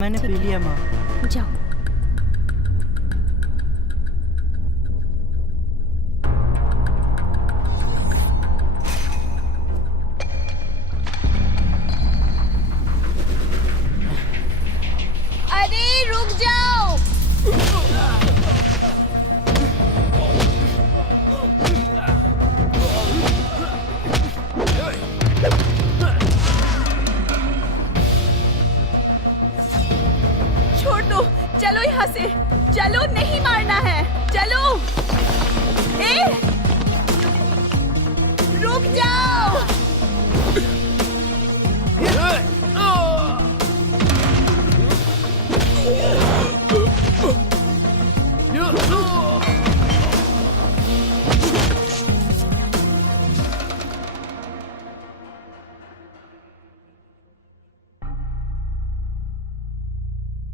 मैंने पी लिया माँ। जाओ। अरे रुक जाओ। छोड़ दो, चलो यहाँ से, चलो, नहीं मारना है, चलो। रुक जाओ।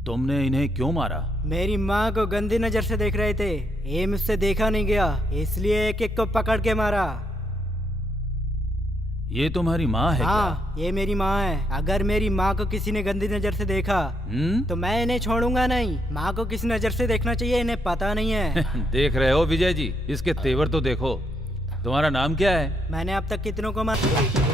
तुमने इन्हें क्यों मारा? मेरी माँ को गंदी नजर से देख रहे थे, ये मुझसे देखा नहीं गया, इसलिए एक एक को पकड़ के मारा। ये तुम्हारी माँ है? हाँ, ये मेरी माँ है। अगर मेरी माँ को किसी ने गंदी नजर से देखा तो मैं इन्हें छोड़ूंगा नहीं। माँ को किस नजर से देखना चाहिए इन्हें पता नहीं है। देख रहे हो विजय जी, इसके तेवर तो देखो। तुम्हारा नाम क्या है? मैंने अब तक कितनों को मारा?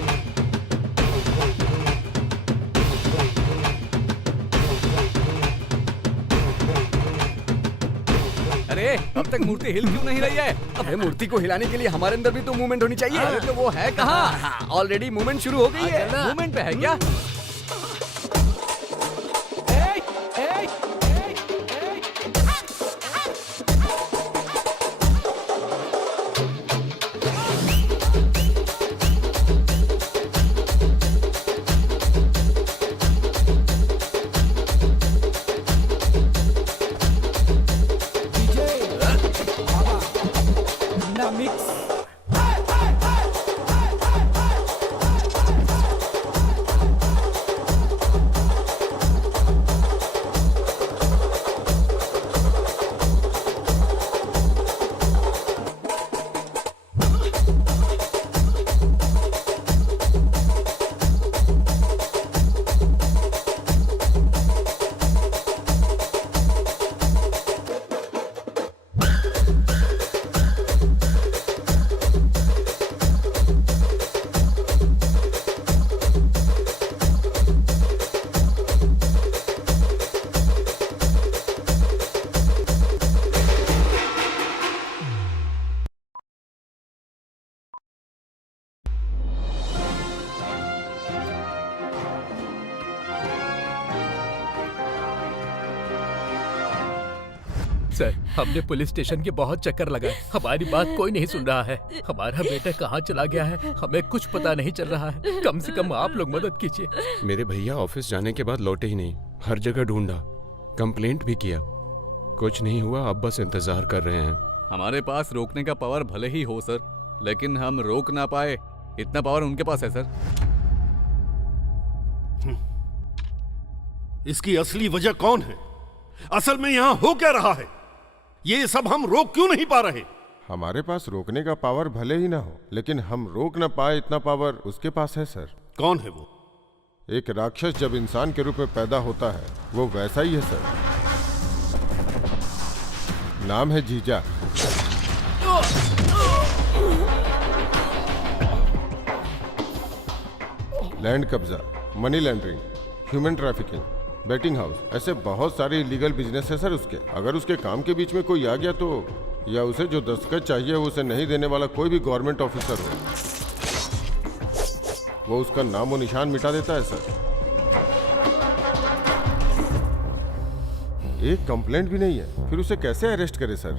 अरे अब तक मूर्ति हिल क्यों नहीं रही है? अबे मूर्ति को हिलाने के लिए हमारे अंदर भी तो मूवमेंट होनी चाहिए। अरे तो वो है कहाँ? ऑलरेडी मूवमेंट शुरू हो गई है। मूवमेंट पे है क्या? सर, हमने पुलिस स्टेशन के बहुत चक्कर लगाए, हमारी बात कोई नहीं सुन रहा है। हमारा बेटा कहाँ चला गया है, हमें कुछ पता नहीं चल रहा है। कम से कम आप लोग मदद कीजिए। मेरे भैया ऑफिस जाने के बाद लौटे ही नहीं। हर जगह ढूंढा, कंप्लेंट भी किया, कुछ नहीं हुआ। अब बस इंतजार कर रहे हैं। हमारे पास रोकने का पावर भले ही हो सर, लेकिन हम रोक ना पाए इतना पावर उनके पास है सर। इसकी असली वजह कौन है? असल में यहाँ हो क्या रहा है? ये सब हम रोक क्यों नहीं पा रहे? हमारे पास रोकने का पावर भले ही ना हो, लेकिन हम रोक ना पाए इतना पावर उसके पास है सर। कौन है वो? एक राक्षस जब इंसान के रूप में पैदा होता है वो वैसा ही है सर। नाम है जीजा। लैंड कब्जा, money laundering, human trafficking, betting house, ऐसे बहुत सारे इलीगल बिजनेस है सर उसके। अगर उसके काम के बीच में कोई आ गया तो, या उसे जो दस्तखत चाहिए उसे नहीं देने वाला कोई भी गवर्नमेंट ऑफिसर हो, वो उसका नामो निशान मिटा देता है सर। एक कंप्लेंट भी नहीं है, फिर उसे कैसे अरेस्ट करे सर?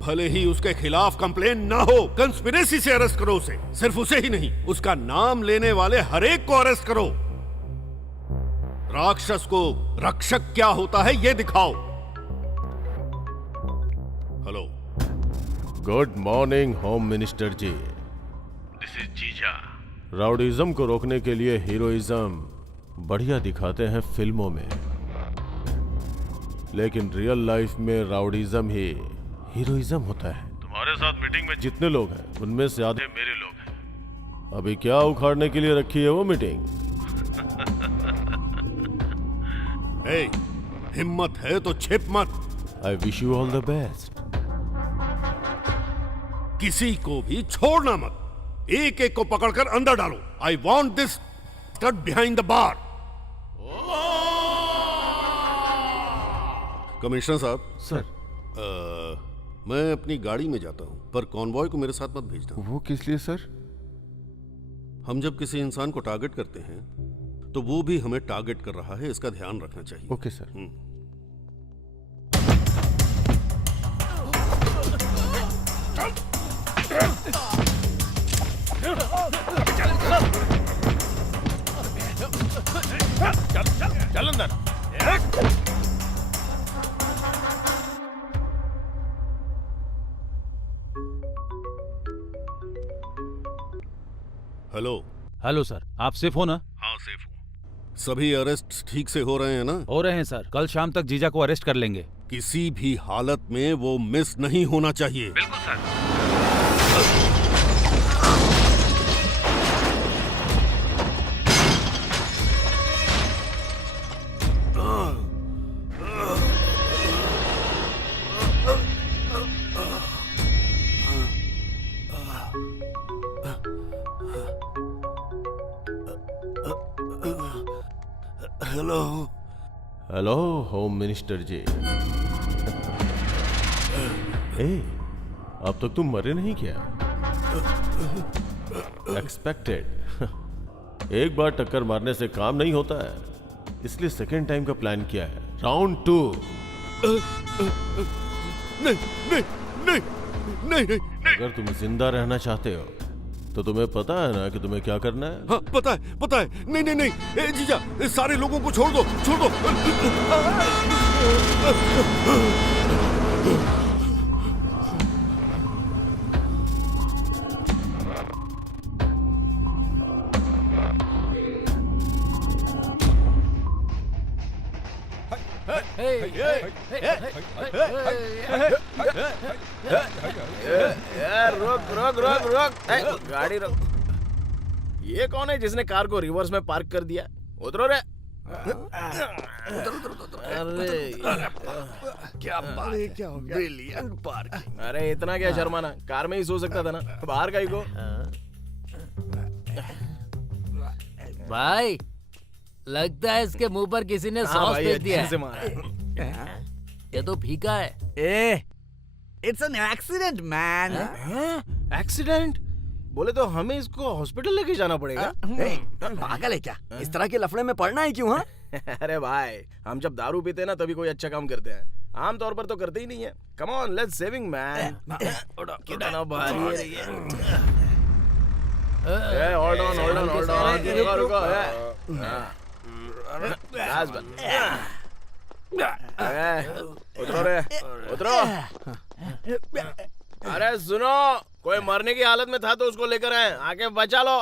भले ही उसके खिलाफ कंप्लेन ना हो, कंस्पिरेसी से अरेस्ट करो उसे। सिर्फ उसे ही नहीं, उसका नाम लेने वाले हर एक को अरेस्ट करो। राक्षस को रक्षक क्या होता है ये दिखाओ। Hello. Good morning home minister ji. This is जीजा। राउडीज्म को रोकने के लिए हीरोइज्म बढ़िया दिखाते हैं फिल्मों में, लेकिन रियल लाइफ में राउडीज्म ही हीरोइज्म होता है। तुम्हारे साथ मीटिंग में जितने लोग हैं उनमें से आधे मेरे लोग हैं। अभी क्या उखाड़ने के लिए रखी है वो मीटिंग? ए, हिम्मत है तो छिप मत। I wish you all the best. किसी को भी छोड़ना मत। एक एक को पकड़कर अंदर डालो। I want this cut behind the bar. Commissioner साहब। सर। मैं अपनी गाड़ी में जाता हूं, पर कॉन्वॉय को मेरे साथ मत भेजना। वो किस लिए सर? हम जब किसी इंसान को टारगेट करते हैं तो वो भी हमें टारगेट कर रहा है, इसका ध्यान रखना चाहिए। Okay sir. चल अंदर। हेलो। हेलो सर, आप सेफ हो ना? हाँ, सेफ हूँ। सभी अरेस्ट ठीक से हो रहे हैं ना? हो रहे हैं सर। कल शाम तक जीजा को अरेस्ट कर लेंगे। किसी भी हालत में वो मिस नहीं होना चाहिए। बिल्कुल sir. Hello. Hello home minister ji. ए, अब तक तुम मरे नहीं क्या? एक्सपेक्टेड। एक बार टक्कर मारने से काम नहीं होता है, इसलिए सेकेंड टाइम का प्लान किया है। राउंड 2। नहीं नहीं नहीं नहीं नहीं। अगर तुम जिंदा रहना चाहते हो तो तुम्हें पता है ना कि तुम्हें क्या करना है? हाँ, पता है, पता है। नहीं नहीं नहीं, ए जीजा, ए सारे लोगों को छोड़ दो, छोड़ दो। रुक रुक रुक रुक। गाड़ी रुक। ये कौन है जिसने कार को रिवर्स में पार्क कर दिया? उतरो रे। अरे क्या बात है, क्या हो गया? Brilliant parking. अरे इतना क्या शर्माना, कार में ही सो सकता था ना, बाहर का ही को। भाई लगता है इसके मुंह पर किसी ने सॉस फेंक दिया है। ये तो फीका है। It's an accident man. Accident? बोले तो हमें इसको हॉस्पिटल लेके जाना पड़ेगा। पागल है क्या? इस तरह के लफड़े में पड़ना है क्यों? अरे भाई, हम जब दारू पीते हैं ना तभी कोई अच्छा काम करते हैं, आमतौर पर तो करते ही नहीं है। Come on, let's saving man. कितना भारी है ये। Hold on hold on hold on. रुको रुको। उतरो रे, उतरो। अरे सुनो, कोई मरने की हालत में था तो उसको लेकर आए, आके बचा लो।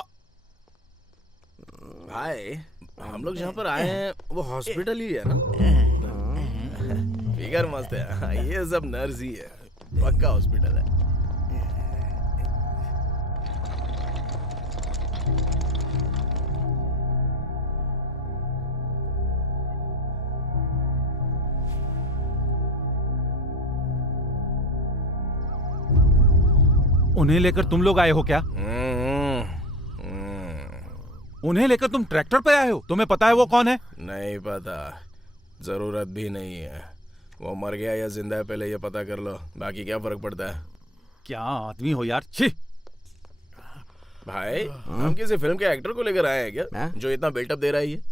भाई हम लोग जहाँ पर आए हैं वो हॉस्पिटल ही है ना? फिगर मस्त है। ये सब नर्स ही है, पक्का हॉस्पिटल है। उन्हें लेकर तुम लोग आए हो क्या? उन्हें लेकर तुम ट्रैक्टर पे आए हो? तुम्हें पता है वो कौन है? नहीं पता, जरूरत भी नहीं है। वो मर गया या जिंदा है पहले ये पता कर लो, बाकी क्या फर्क पड़ता है। क्या आदमी हो यार, छी। भाई हम किसी फिल्म के एक्टर को लेकर आए हैं क्या जो इतना बिल्टअप दे रहा है? ये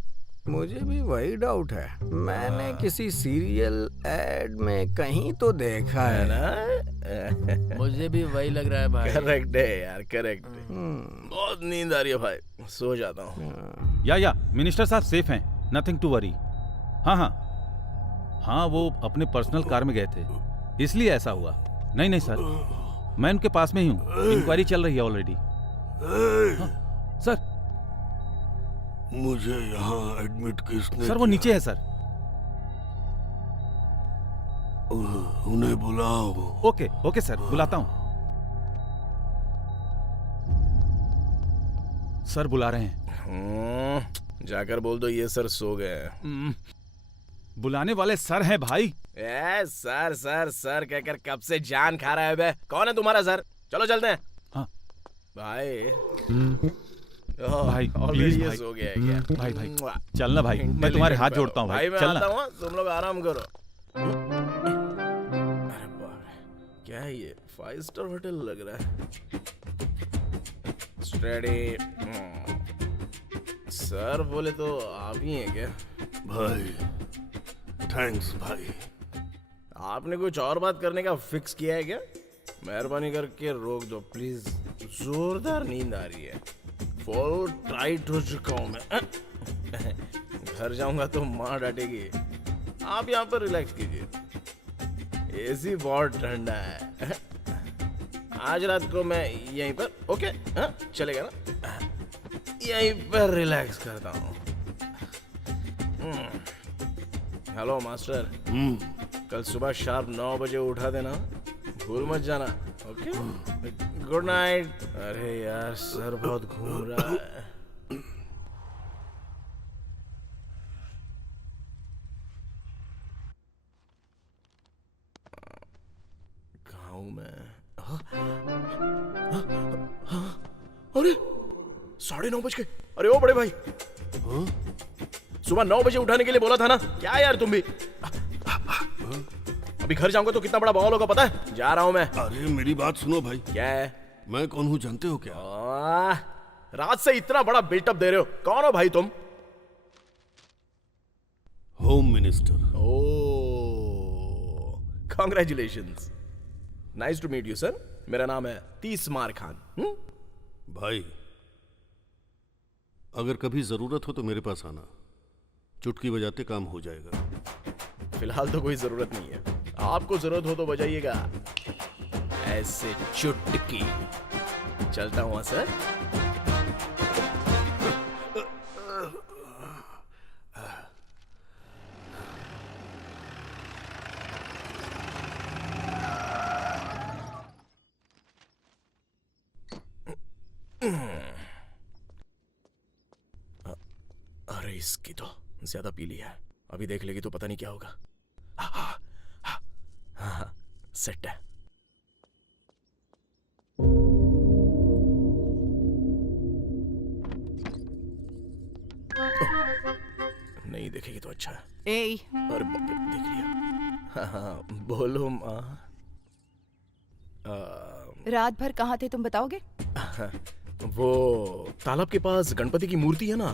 मुझे भी वही डाउट है। मैंने किसी सीरियल एड में कहीं तो देखा है ना। मुझे भी वही लग रहा है भाई। करेक्ट है यार, करेक्ट है। बहुत नींद आ रही है भाई, सो जाता हूँ। या मिनिस्टर साहब सेफ हैं, नथिंग टू वरी। हाँ हाँ हाँ, वो अपने पर्सनल कार में गए थे, इसलिए ऐसा हुआ। नहीं नहीं सर, मैं उनके पास में ही हूँ, इंक्वायरी चल रही है ऑलरेडी। सर मुझे यहाँ एडमिट किसने? सर वो नीचे है सर। उन्हें बुलाओ। ओके ओके सर, बुलाता हूँ। सर बुला रहे हैं। जाकर बोल दो ये सर सो गए हैं। बुलाने वाले सर हैं भाई। ए सर सर सर कहकर कब से जान खा रहा है बे? कौन है तुम्हारा सर? चलो चलते हैं। हाँ भाई भाई ऑलरेडी प्लीज ये भाई। सो गया है क्या? भाई भाई चलना भाई, मैं तुम्हारे हाथ जोड़ता हूँ भाई, मैं चलना। आता हूँ, तुम लोग आराम करो। अरे बाप रे, क्या है ये? 5 स्टार होटल लग रहा है। स्टडी। सर बोले तो आप ही हैं क्या? भाई थैंक्स भाई। आपने कुछ और बात करने का फिक्स किया है क्या? मेहरबानी करके रोक दो प्लीज, जोरदार नींद आ रही है, फुल टाइट हो चुका हूं मैं। घर जाऊंगा तो माँ डांटेगी। आप यहाँ पर रिलैक्स कीजिए, एसी बहुत ठंडा है। आज रात को मैं यहीं पर, ओके हाँ चलेगा ना? यहीं पर रिलैक्स करता हूँ। हेलो मास्टर, कल सुबह शार्प 9 बजे उठा देना, भूल मत जाना। Okay good night. अरे यार सर बहुत घूम रहा है। कहाँ हूँ मैं? अरे 9:30 बज गए। अरे ओ बड़े भाई, सुबह 9 बजे उठाने के लिए बोला था ना? क्या यार तुम भी? अभी घर जाऊंगा तो कितना बड़ा बवाल होगा पता है? जा रहा हूं मैं। अरे मेरी बात सुनो भाई। क्या है? मैं कौन हूँ जानते हो क्या? रात से इतना बड़ा बिल्टअप दे रहे हो, कौन हो भाई तुम? Home minister. Oh congratulations, nice to meet you sir. मेरा नाम है तीसमार खान। भाई अगर कभी जरूरत हो तो मेरे पास आना, चुटकी बजाते काम हो जाएगा। फिलहाल तो कोई जरूरत नहीं है, आपको जरूरत हो तो बजाइएगा ऐसे चुटकी। चलता हूँ सर। अरे इसकी तो ज्यादा पी ली है, अभी देख लेगी तो पता नहीं क्या होगा। हाँ सेट है। नहीं देखेगी तो अच्छा है। अरे बाप रे, देख लिया। हाँ, बोलो माँ। रात भर कहाँ थे तुम बताओगे? वो तालाब के पास गणपति की मूर्ति है ना,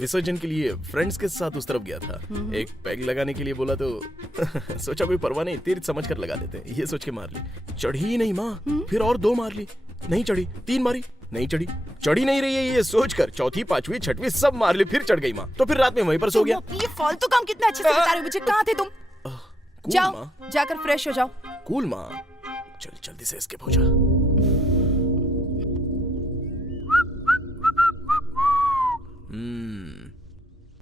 विसर्जन के लिए फ्रेंड्स के साथ उस तरफ गया था। एक पैग लगाने के लिए बोला तो सोचा कोई परवाह नहीं, तीर समझ कर लगा देते, ये सोच के मार ली। चढ़ी ही नहीं माँ, फिर और 2 मार ली, नहीं चढ़ी। 3 मारी, नहीं चढ़ी। चढ़ी नहीं रही है ये सोच कर 4वीं 5वीं 6वीं सब मार ली, फिर चढ़ गई माँ। तो फिर रात में वहीं पर सो गया। ये फालतू काम कितना अच्छे से बता रहे हो मुझे, कहाँ थे तुम? जाओ जाकर फ्रेश हो जाओ। कूल माँ, चल जल्दी से एस्केप हो जा।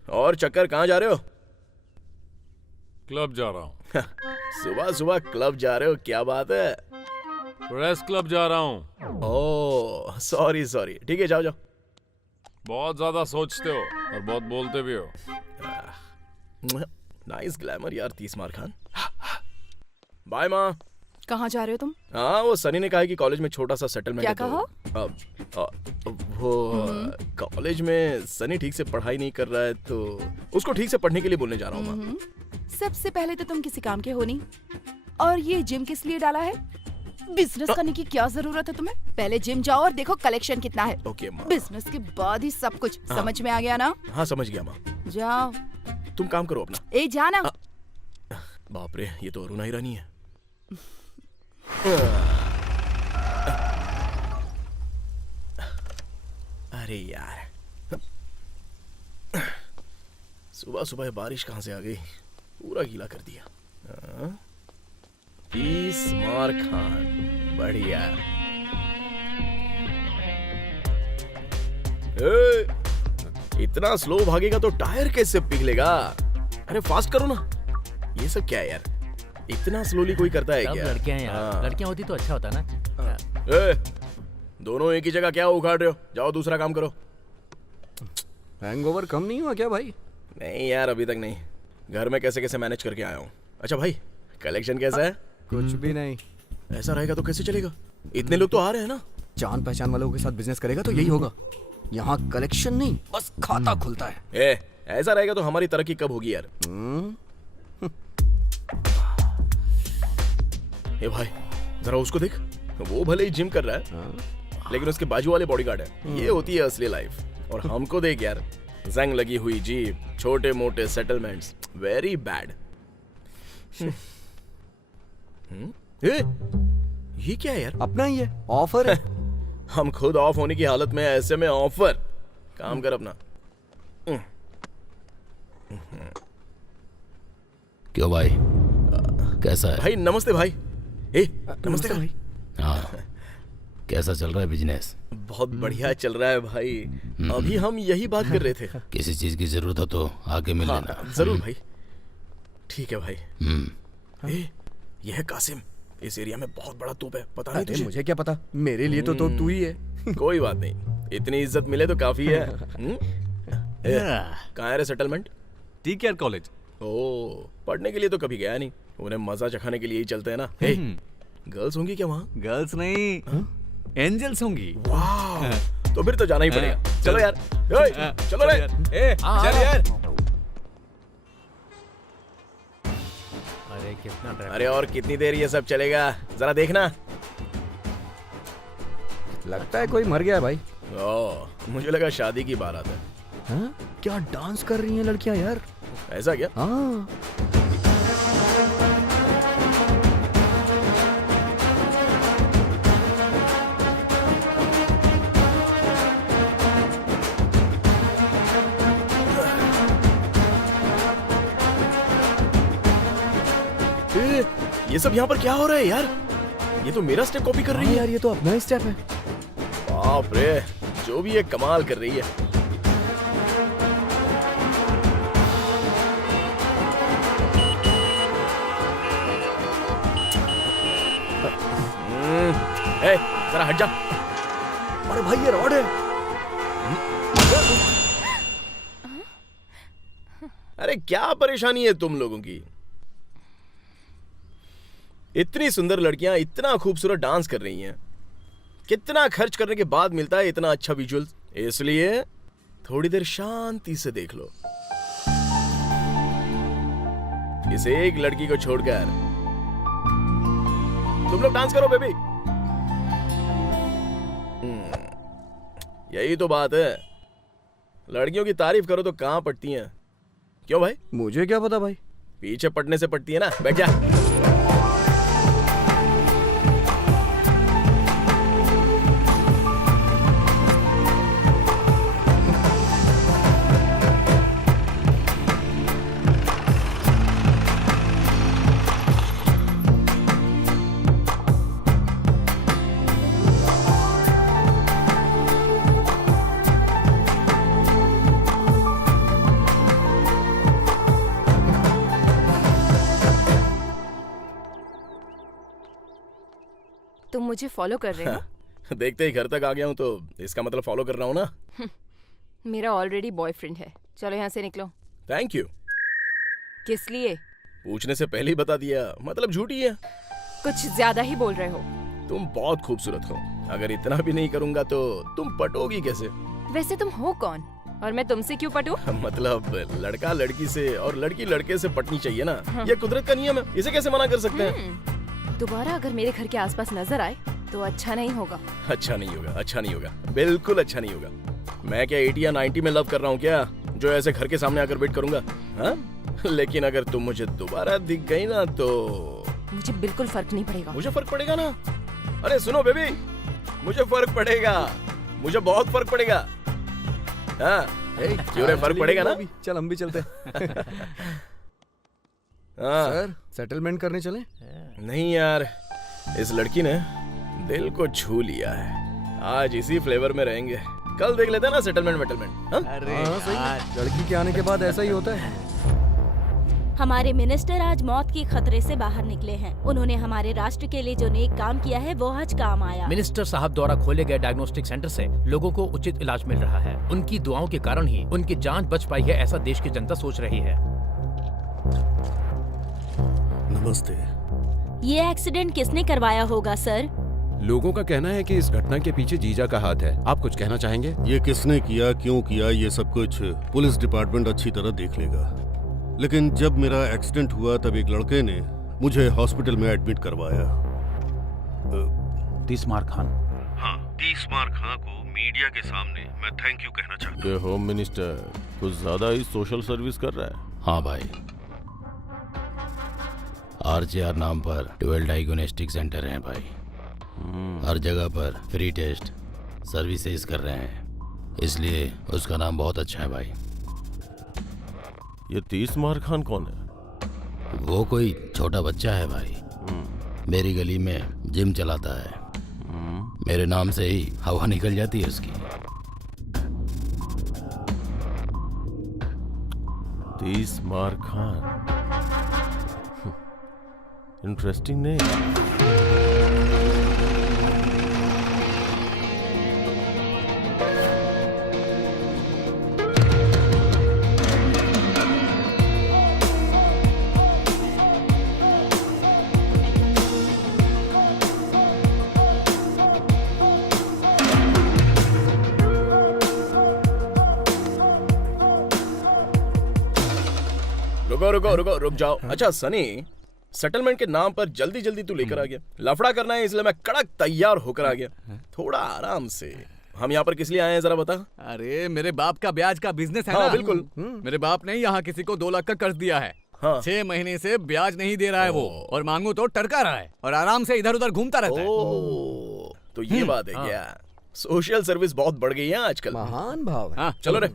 और चक्कर कहाँ जा रहे हो? क्लब जा रहा हूँ। सुबह सुबह क्लब जा रहे हो, क्या बात है? प्रेस क्लब जा रहा हूँ। ओह सॉरी सॉरी, ठीक है जाओ जाओ। बहुत ज्यादा सोचते हो और बहुत बोलते भी हो। नाइस ग्लैमर यार तीसमार खान। बाय माँ। कहाँ जा रहे हो तुम? हाँ वो सनी ने कहा है कि कॉलेज में छोटा सा सेटलमेंट क्या है कहा? वो कॉलेज में सनी ठीक से पढ़ाई नहीं कर रहा है तो उसको ठीक से पढ़ने के लिए बोलने जा रहा हूँ माँ। सबसे पहले तो तुम किसी काम के हो नहीं, और ये जिम किस लिए डाला है? बिजनेस करने की क्या जरूरत है तुम्हें? पहले जिम जाओ और देखो कलेक्शन कितना है। ओके माँ। बिजनेस के बाद ही सब कुछ। समझ में आ गया ना? हाँ समझ गया माँ। जाओ। तुम काम करो अपना। ए जाना। बाप रे, ये तो अरुणा ईरानी है। अरे यार, सुबह सुबह बारिश कहां से आ गई, पूरा गीला कर दिया। तीसमार खान, बढ़िया। इतना स्लो भागेगा तो टायर कैसे पिघलेगा? अरे फास्ट करो ना। ये सब क्या है यार, इतना स्लोली कोई करता है क्या? लड़कियां यार, लड़कियां होती तो अच्छा होता ना। दोनों एक ही जगह क्या उखाड़ रहे हो? जाओ दूसरा काम करो। हैंगओवर कम नहीं हुआ क्या भाई? नहीं यार अभी तक नहीं। घर में कैसे कैसे मैनेज करके आया हूँ। अच्छा भाई, कलेक्शन कैसा है? कुछ भी नहीं। ऐसा रहेगा तो कैसे चलेगा? इतने लोग तो आ रहे हैं ना। जान पहचान वालों के साथ बिजनेस करेगा तो यही होगा। यहाँ कलेक्शन नहीं, बस खाता खुलता है। ऐसा रहेगा तो हमारी तरक्की कब होगी यार? ए भाई, जरा उसको देख। वो भले ही जिम कर रहा है, लेकिन उसके बाजू वाले बॉडीगार्ड है। ये होती है असली लाइफ। और हमको देख यार, जंग लगी हुई जीप, छोटे मोटे सेटलमेंट्स, वेरी बैड। ये क्या है यार? अपना ही है, ऑफर है। हम खुद ऑफ होने की हालत में, ऐसे में ऑफर। काम कर अपना। क्यों भाई, कैसा है? भाई नमस्ते भाई। नमस्ते भाई। हाँ, कैसा चल रहा है बिजनेस? बहुत बढ़िया चल रहा है भाई। अभी हम यही बात कर रहे थे। किसी चीज की जरूरत हो तो आके मिल लेना। जरूर भाई। ठीक है भाई। यह है कासिम। इस एरिया में बहुत बड़ा तोप है, पता नहीं तुझे? मुझे क्या पता, मेरे लिए तो तू ही है। कोई बात नहीं, इतनी इज्जत मिले तो काफी है। कहाँ है रे सेटलमेंट? TKR college. ओ, पढ़ने के लिए तो कभी गया नहीं। उन्हें मजा चखाने के लिए ही चलते हैं ना। गर्ल्स होंगी क्या वहाँ? गर्ल्स नहीं, एंजल्स होंगी। वाह, तो फिर तो जाना ही पड़ेगा। चलो यार, चलो रे। चल यार। अरे कितना ड्राइव। अरे और कितनी देर ये सब चलेगा, जरा देखना। लगता है कोई मर गया है भाई। ओह, मुझे लगा शादी की बारात है। हाँ? क्या डांस कर रही हैं लड़कियां यार। ऐसा क्या? हाँ। ये सब यहाँ पर क्या हो रहा है यार? ये तो मेरा स्टेप कॉपी कर रही है यार। ये तो अपना ही स्टेप है। बाप रे, जो भी ये कमाल कर रही है। जरा हट जा। अरे भाई ये रॉड है। अरे क्या परेशानी है तुम लोगों की? इतनी सुंदर लड़कियां इतना खूबसूरत डांस कर रही हैं, कितना खर्च करने के बाद मिलता है इतना अच्छा विजुअल्स। इसलिए थोड़ी देर शांति से देख लो। इस एक लड़की को छोड़कर तुम लोग डांस करो बेबी। यही तो बात है, लड़कियों की तारीफ करो तो कहां पटती हैं। क्यों भाई? मुझे क्या पता भाई। पीछे पटने से पटती है ना। बैठ जा। तुम मुझे फॉलो कर रहे हो? देखते ही घर तक आ गया हूं तो इसका मतलब फॉलो कर रहा हूं ना। मेरा ऑलरेडी बॉयफ्रेंड है। चलो यहाँ से निकलो। Thank you. किस लिए? पूछने से पहले ही बता दिया, मतलब झूठी है। कुछ ज्यादा ही बोल रहे हो। तुम बहुत खूबसूरत हो, अगर इतना भी नहीं करूंगा तो तुम पटोगी कैसे? वैसे तुम हो कौन और मैं तुमसे क्यों पटूं? मतलब लड़का लड़की से और लड़की लड़के से पटनी चाहिए ना। ये कुदरत का नियम है, इसे कैसे मना कर सकते हैं? दोबारा अगर मेरे घर के आसपास नजर आए तो अच्छा नहीं होगा। अच्छा नहीं होगा, अच्छा नहीं होगा, बिल्कुल अच्छा नहीं होगा। मैं क्या 80 या 90 में लव कर रहा हूँ क्या, जो ऐसे घर के सामने आकर वेट करूंगा? हाँ? लेकिन अगर तुम मुझे दोबारा दिख गई ना तो मुझे बिल्कुल फर्क नहीं पड़ेगा। मुझे फर्क पड़ेगा ना। अरे सुनो बेबी, मुझे फर्क पड़ेगा, मुझे बहुत फर्क पड़ेगा। हाँ, क्यों रे, फर्क पड़ेगा ना? चल हम भी चलते। सर सेटलमेंट करने चले? नहीं यार, इस लड़की ने दिल को छू लिया है। आज इसी फ्लेवर में रहेंगे, कल देख लेते हैं ना सेटलमेंट वेटलमेंट। अरे सही, लड़की के आने के बाद ऐसा ही होता है। हमारे मिनिस्टर आज मौत के खतरे से बाहर निकले हैं। उन्होंने हमारे राष्ट्र के लिए जो नेक काम किया है वो आज काम आया। मिनिस्टर साहब द्वारा खोले गए डायग्नोस्टिक सेंटर से लोगों को उचित इलाज मिल रहा है। उनकी दुआओं के कारण ही उनकी जान बच पाई है, ऐसा देश की जनता सोच रही है। नमस्ते। ये एक्सीडेंट किसने करवाया होगा सर? लोगों का कहना है कि इस घटना के पीछे जीजा का हाथ है। आप कुछ कहना चाहेंगे? ये किसने किया, क्यों किया, ये सब कुछ पुलिस डिपार्टमेंट अच्छी तरह देख लेगा। लेकिन जब मेरा एक्सीडेंट हुआ तब एक लड़के ने मुझे हॉस्पिटल में एडमिट करवाया। तीसमार खान। हाँ, तीसमार खान को मीडिया के सामने मैं थैंक यू कहना चाहता हूँ। ये होम मिनिस्टर कुछ ज्यादा ही सोशल सर्विस कर रहा है। हाँ भाई, RJR नाम पर 12 डायग्नोस्टिक सेंटर हैं भाई। हर जगह पर फ्री टेस्ट सर्विसेज कर रहे हैं, इसलिए उसका नाम बहुत अच्छा है भाई। ये तीसमार खान कौन है? वो कोई छोटा बच्चा है भाई, मेरी गली में जिम चलाता है। मेरे नाम से ही हवा निकल जाती है उसकी। तीसमार खान, इंटरेस्टिंग नेम। रुक जाओ। अच्छा सनी, सेटलमेंट के नाम पर जल्दी जल्दी तू लेकर आ गया। लफड़ा करना है इसलिए मैं कड़क तैयार होकर आ गया। थोड़ा आराम से। हम यहाँ पर किस लिए आए हैं जरा बता। अरे मेरे बाप का ब्याज का बिजनेस है हाँ, ना। बिल्कुल। मेरे बाप ने यहाँ किसी को 2 लाख का कर्ज दिया है। हाँ। 6 महीने से ब्याज नहीं दे रहा है वो, और मांगू तो टरका रहा है और आराम से इधर उधर घूमता रहता है। तो ये बात है क्या? सोशल सर्विस बहुत बढ़ गई है आजकल। महान भाव है। हाँ, चलो रे।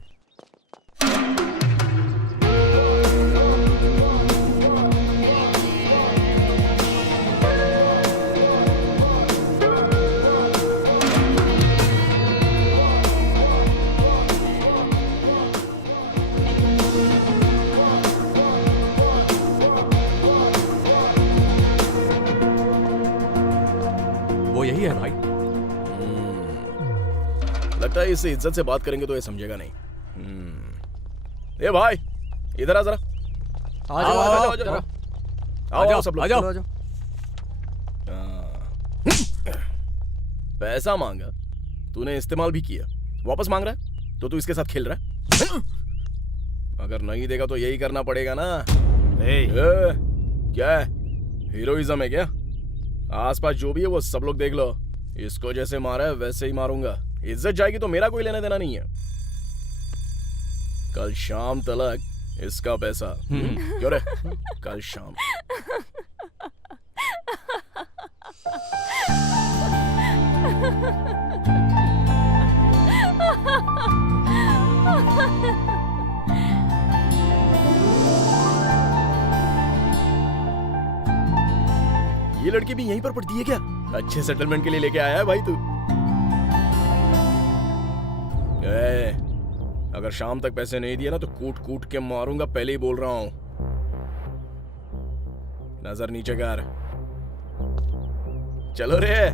वो यही है भाई। लगता है इससे इज्जत से बात करेंगे तो ये समझेगा नहीं। ए भाई, इधर आ जरा। आओ सब लोग। पैसा मांगा, तूने इस्तेमाल भी किया, वापस मांग रहा है तो तू इसके साथ खेल रहा है। अगर नहीं देगा तो यही करना पड़ेगा ना। क्या है, हीरोइज्म है क्या? आसपास जो भी है वो सब लोग देख लो। इसको जैसे मारा है वैसे ही मारूंगा। इज्जत जाएगी तो मेरा कोई लेना देना नहीं है। कल शाम तक इसका पैसा। क्यों रे? कल शाम। ये लड़की भी यहीं पर पढ़ती है क्या? अच्छे सेटलमेंट के लिए लेके आया है भाई तू। अगर शाम तक पैसे नहीं दिए ना तो कूट कूट के मारूंगा, पहले ही बोल रहा हूं। नजर नीचे कर। चलो रे।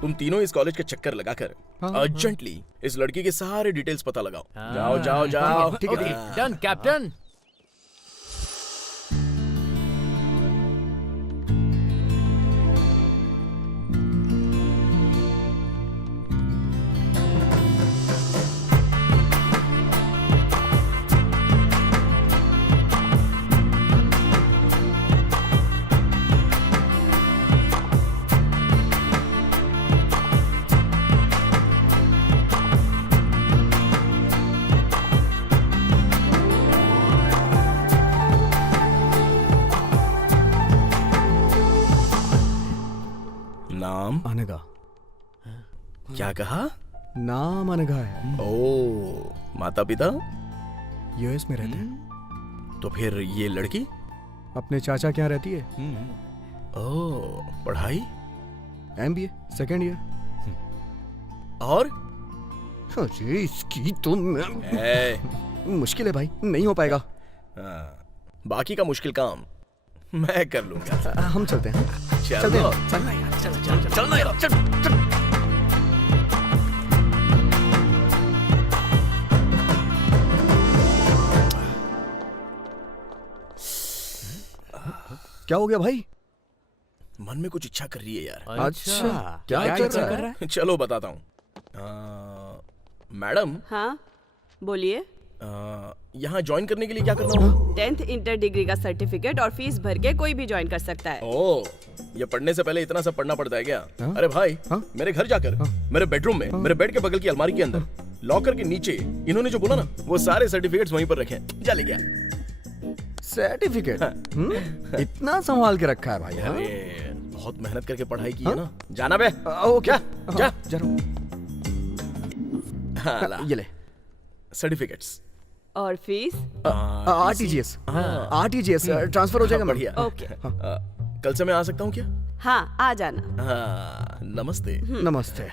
तुम तीनों इस कॉलेज के चक्कर लगाकर अर्जेंटली इस लड़की के सारे डिटेल्स पता लगाओ। जाओ जाओ जाओ। ठीक है, डन कैप्टन। नाम अनघा। क्या कहा? नाम अनघा है। ओ, माता पिता यूएस में रहते हैं। तो फिर ये लड़की अपने चाचा के यहाँ रहती है। ओ, पढ़ाई MBA सेकंड ईयर। और अरे इसकी तो ए, मुश्किल है भाई, नहीं हो पाएगा। बाकी का मुश्किल काम मैं कर लूंगा। हम चलते हैं। चलो चलना यार, चलना यार, चल। क्या हो गया भाई? मन में कुछ इच्छा कर रही है यार। अच्छा, क्या इच्छा कर रहा है? चलो बताता हूँ। मैडम। हाँ बोलिए। यहाँ ज्वाइन करने के लिए क्या करना होगा? 10th इंटर डिग्री का सर्टिफिकेट और फीस भर के कोई भी ज्वाइन कर सकता है। ओ, ये पढ़ने से पहले इतना सब पढ़ना पड़ता है क्या? अरे भाई, मेरे घर जाकर मेरे बेडरूम में मेरे बेड के बगल की अलमारी के अंदर लॉकर के नीचे इन्होंने जो बोला ना, वो सारे सर्टिफिकेट्स वहीं पर रखे हैं। जा ले गया। सर्टिफिकेट? इतना संभाल के रखा है भाई? अरे बहुत मेहनत करके पढ़ाई की है ना। जाना बे। ओके, जा जरूर। ये ले सर्टिफिकेट्स और फीस। आरटीजीएस ट्रांसफर हो जाएगा। बढ़िया। ओके। कल से मैं आ सकता हूँ क्या? हाँ आ जाना। हाँ, नमस्ते। नमस्ते।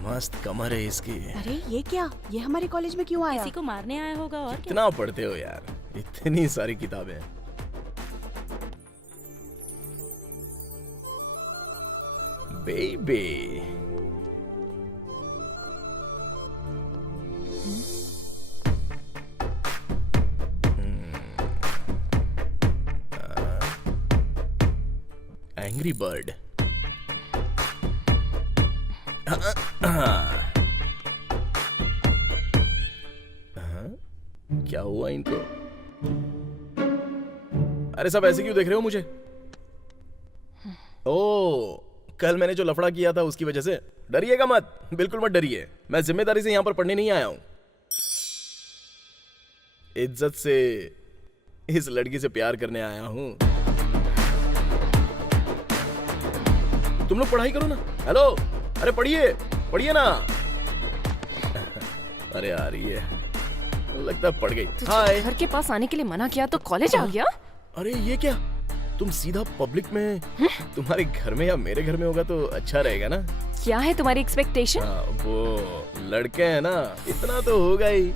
मस्त कमर है इसकी। अरे ये क्या? ये हमारे कॉलेज में क्यों आया? किसी को मारने आया होगा। और कितना पढ़ते हो यार, इतनी सारी किताबें। Baby angry bird. क्या हुआ इनको? अरे सब ऐसे क्यों देख रहे हो मुझे? ओ, कल मैंने जो लफड़ा किया था उसकी वजह से? डरिएगा मत, बिल्कुल मत डरिए। मैं जिम्मेदारी से यहां पर पढ़ने नहीं आया हूं। इज्जत से इस लड़की से प्यार करने आया हूं। तुम लोग पढ़ाई करो ना। हेलो, अरे पढ़िए पढ़िए ना। अरे आ रही है, लगता है पढ़ गई। हाय। घर के पास आने के लिए मना किया तो कॉलेज आ गया? अरे ये क्या, तुम सीधा पब्लिक में? तुम्हारे घर में या मेरे घर में होगा तो अच्छा रहेगा ना। क्या है तुम्हारी एक्सपेक्टेशन? वो लड़के हैं ना, इतना तो होगा ही।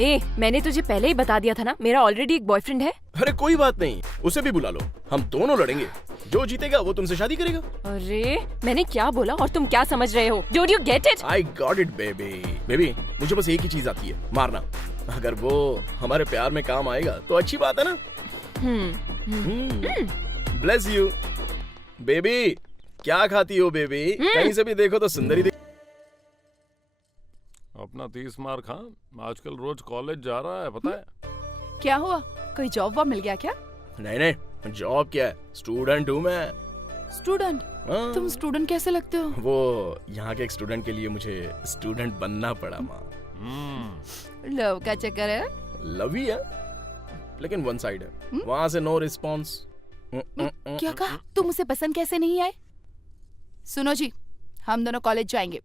ए, मैंने तुझे पहले ही बता दिया था ना, मेरा ऑलरेडी एक बॉयफ्रेंड है। अरे कोई बात नहीं, उसे भी बुला लो, हम दोनों लड़ेंगे। जो जीतेगा वो तुमसे शादी करेगा। अरे मैंने क्या बोला और तुम क्या समझ रहे हो? Don't you get it? I got it baby। Baby, मुझे बस एक ही चीज आती है, मारना। अगर वो हमारे प्यार में काम आएगा तो अच्छी बात है ना। Bless you baby. क्या खाती हो बेबी? कहीं से भी देखो तो सुंदरी दिख। अपना 30 मार खान आजकल रोज कॉलेज जा रहा है, पता है? क्या हुआ? कोई जॉब वॉब मिल गया क्या? नहीं नहीं, जॉब क्या है, स्टूडेंट हूँ मैं। स्टूडेंट? तुम स्टूडेंट कैसे लगते हो? वो यहाँ के एक स्टूडेंट के लिए मुझे स्टूडेंट बनना पड़ा माँ। लव का चक्कर है? लव ही है, लेकिन वन साइड है। वहाँ से नो रिस्पॉन्स। क्या कहा? तुम उसे पसंद कैसे नहीं आए? सुनो जी, हम दोनों कॉलेज जाएंगे।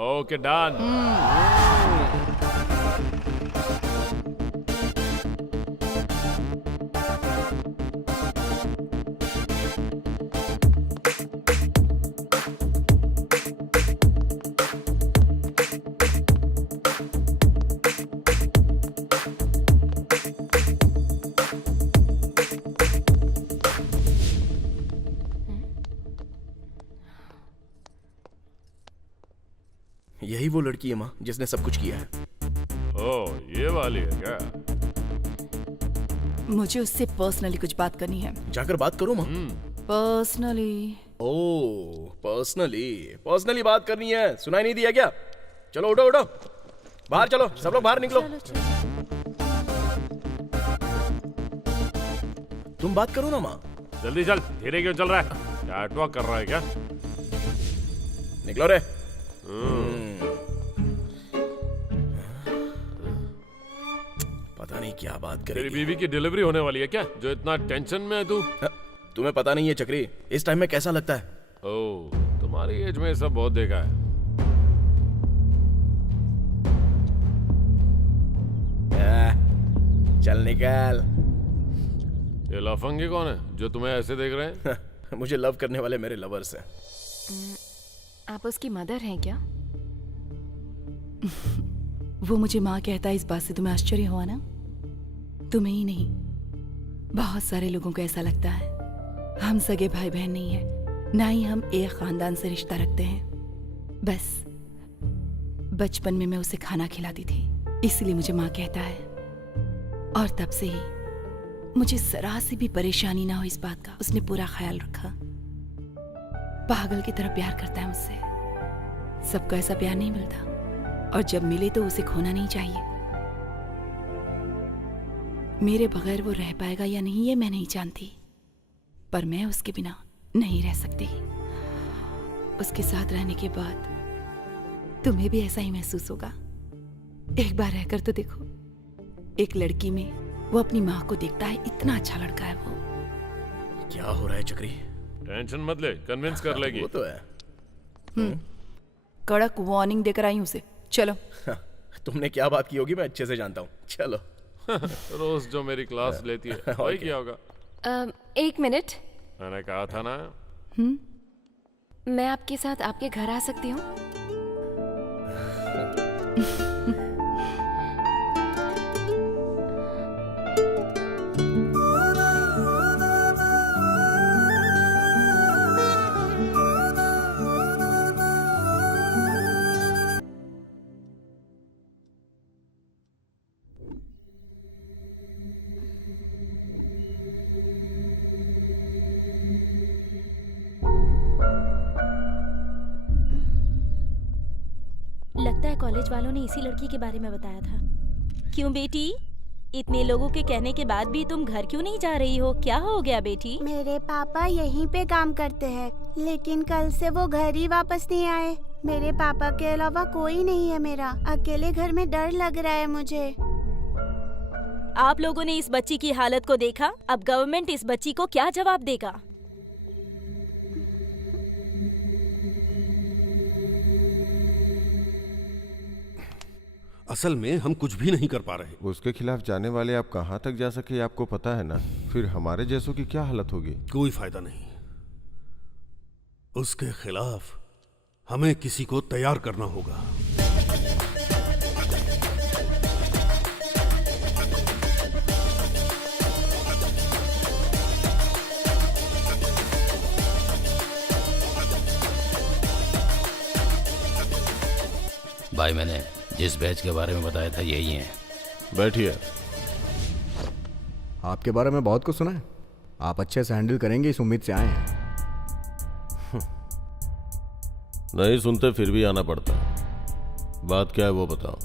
Okay done. यही वो लड़की है माँ जिसने सब कुछ किया है। ओह, ये वाली है क्या? मुझे उससे पर्सनली कुछ बात करनी है। जाकर बात करो माँ। पर्सनली? ओह, पर्सनली बात करनी है। सुनाई नहीं दिया क्या? चलो उठो उठो, बाहर चलो, सब लोग बाहर निकलो। तुम बात करो ना माँ। जल्दी चल, धीरे क्यों चल रहा है? कैट वॉक कर रहा है क्या? निकलो रे। पता नहीं क्या बात तेरी करेगी। बीवी की डिलीवरी होने वाली है क्या, जो इतना टेंशन में है तू? तुम्हें पता नहीं है चक्री, इस टाइम में कैसा लगता है? ओह, तुम्हारी एज में ये सब बहुत देखा है। चल निकल। ये लफंगे कौन है जो तुम्हें ऐसे देख रहे हैं? मुझे लव करने वाले मेरे लवर्स हैं। आप उसकी मदर हैं क्या? वो मुझे माँ कहता है, इस बात से तुम्हें आश्चर्य हुआ ना? तुम्हें ही नहीं, बहुत सारे लोगों को ऐसा लगता है। हम सगे भाई बहन नहीं है, ना ही हम एक खानदान से रिश्ता रखते हैं। बस बचपन में मैं उसे खाना खिलाती थी, इसलिए मुझे माँ कहता है। और तब से ही मुझे जरा सी भी परेशानी ना हो इस बात का उसने पूरा ख्याल रखा। पागल की तरह प्यार करता है मुझसे। सबको ऐसा प्यार नहीं मिलता, और जब मिले तो उसे खोना नहीं चाहिए। मेरे बगैर वो रह पाएगा या नहीं ये मैं नहीं जानती, पर मैं उसके बिना नहीं रह सकती। उसके साथ रहने के बाद तुम्हें भी ऐसा ही महसूस होगा। एक बार रहकर तो देखो, एक लड़की में वो अपनी माँ को देखता है, इतना अच्छा लड़का है वो। क्या हो रहा है चक्री? टेंशन मत ले, कन्विंस कर लेगी। वो तो है। कड़क वार्निंग देकर आई हूँ उसे। चलो। तुमने क्या बात की होगी मैं अच्छे से जानता हूँ। चलो। रोज जो मेरी क्लास लेती है वही क्या होगा? एक मिनट, मैंने कहा था ना। मैं आपके साथ आपके घर आ सकती हूँ? लगता है कॉलेज वालों ने इसी लड़की के बारे में बताया था। क्यों बेटी, इतने लोगों के कहने के बाद भी तुम घर क्यों नहीं जा रही हो? क्या हो गया बेटी? मेरे पापा यहीं पे काम करते हैं, लेकिन कल से वो घर ही वापस नहीं आए। मेरे पापा के अलावा कोई नहीं है मेरा। अकेले घर में डर लग रहा है मुझे। आप लोगों ने इस बच्ची की हालत को देखा, अब गवर्नमेंट इस बच्ची को क्या जवाब देगा? असल में हम कुछ भी नहीं कर पा रहे। उसके खिलाफ जाने वाले आप कहाँ तक जा सके आपको पता है ना। फिर हमारे जैसों की क्या हालत होगी। कोई फायदा नहीं। उसके खिलाफ हमें किसी को तैयार करना होगा। भाई मैंने जिस बैच के बारे में बताया था यही है। बैठिए। आपके बारे में बहुत कुछ सुना है। आप अच्छे से हैंडल करेंगे इस उम्मीद से आए हैं। नहीं सुनते फिर भी आना पड़ता। बात क्या है वो बताओ।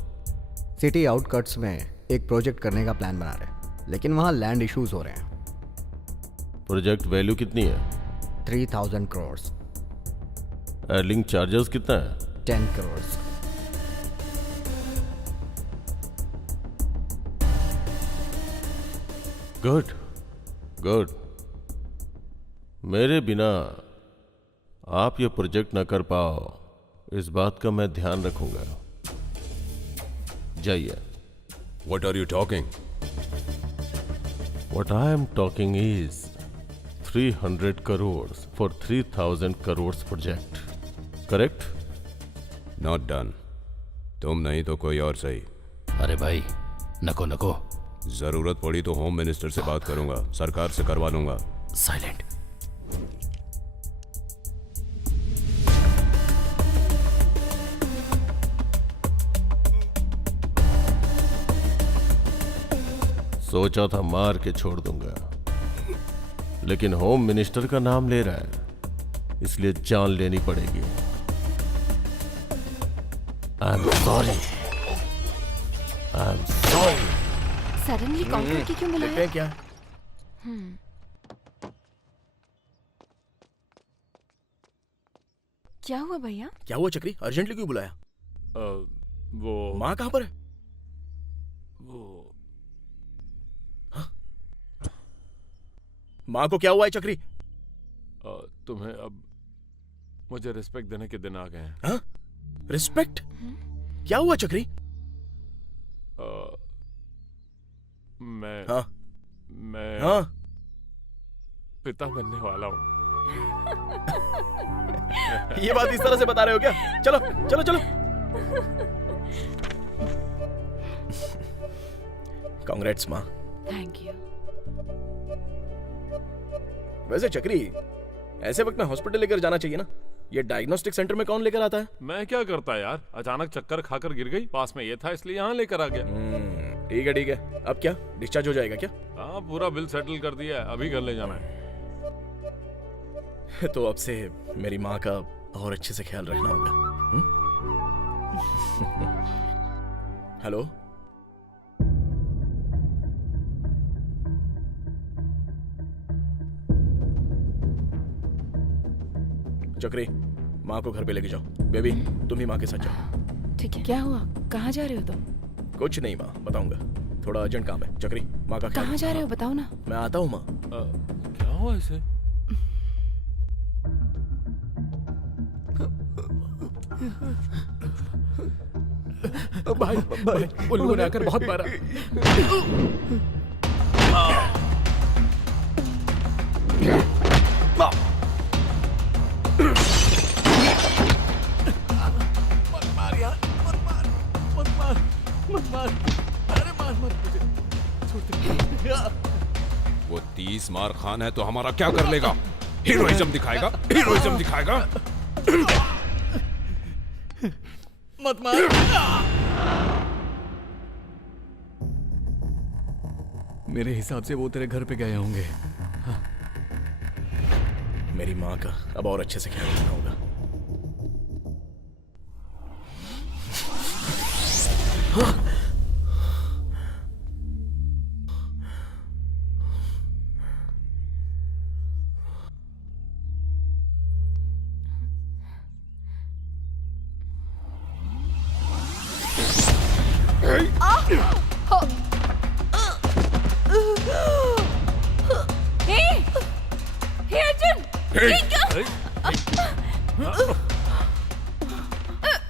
सिटी आउटकट्स में एक प्रोजेक्ट करने का प्लान बना रहे हैं, लेकिन वहाँ लैंड इश्यूज हो रहे हैं। प्रोजेक्ट वैल्यू कितनी है? 3000 करोड़। एडलिंग चार्जेस कितना है? 10 करोड़। Good good. मेरे बिना आप ये प्रोजेक्ट न कर पाओ, इस बात का मैं ध्यान रखूंगा। जाइए। What are you talking? What I am talking is 300 crores for 3000 crores project. Correct? Not done. तुम नहीं तो कोई और सही। अरे भाई नको नको। जरूरत पड़ी तो होम मिनिस्टर से बात करूंगा, सरकार से करवा लूंगा। साइलेंट। सोचा था मार के छोड़ दूंगा, लेकिन होम मिनिस्टर का नाम ले रहा है, इसलिए जान लेनी पड़ेगी। I am sorry. I am sorry. Suddenly call करके क्यों बुलाया? क्या? क्या हुआ भैया? क्या हुआ चक्री? अर्जेंटली क्यों बुलाया? वो माँ कहाँ पर है? वो माँ को क्या हुआ है चक्री? तुम्हें अब मुझे रिस्पेक्ट देने के दिन आ गए हैं। हाँ? रिस्पेक्ट? क्या हुआ चक्री? मैं पिता बनने वाला हूँ। ये बात इस तरह से बता रहे हो क्या? चलो चलो चलो। कांग्रेट्स माँ। Thank you. वैसे चक्री, ऐसे वक्त में हॉस्पिटल लेकर जाना चाहिए ना? ये डायग्नोस्टिक सेंटर में कौन लेकर आता है? मैं क्या करता यार, अचानक चक्कर खाकर गिर गई, पास में ये था इसलिए यहाँ लेकर आ गया। ठीक है ठीक है। अब क्या डिस्चार्ज हो जाएगा क्या? हाँ, पूरा बिल सेटल कर दिया है, अभी घर ले जाना है। तो अब से मेरी माँ का और अच्छे से ख्याल रखना होगा। हेलो, चक्री, माँ को घर पे लेके जाओ। बेबी, तुम ही माँ के साथ जाओ। ठीक है। क्या हुआ? कहाँ जा रहे हो तुम? कुछ नहीं माँ, बताऊंगा। थोड़ा अर्जेंट काम है। चक्री, माँ का कहाँ जा रहे हो बताओ ना। मैं आता हूँ माँ। क्या हुआ इसे? भाई उन लोगों ने आकर बहुत मारा। मत मार यार, मत मार, मत मार, मत मार। अरे मार मत मुझे, छोड़ दे। वो 30 मार खान है तो हमारा क्या कर लेगा? हीरोइज्म दिखाएगा, हीरोइज्म दिखाएगा। मत मार। मेरे हिसाब से वो तेरे घर पे गए होंगे। हाँ। मेरी माँ का अब और अच्छे से ख्याल रखना होगा।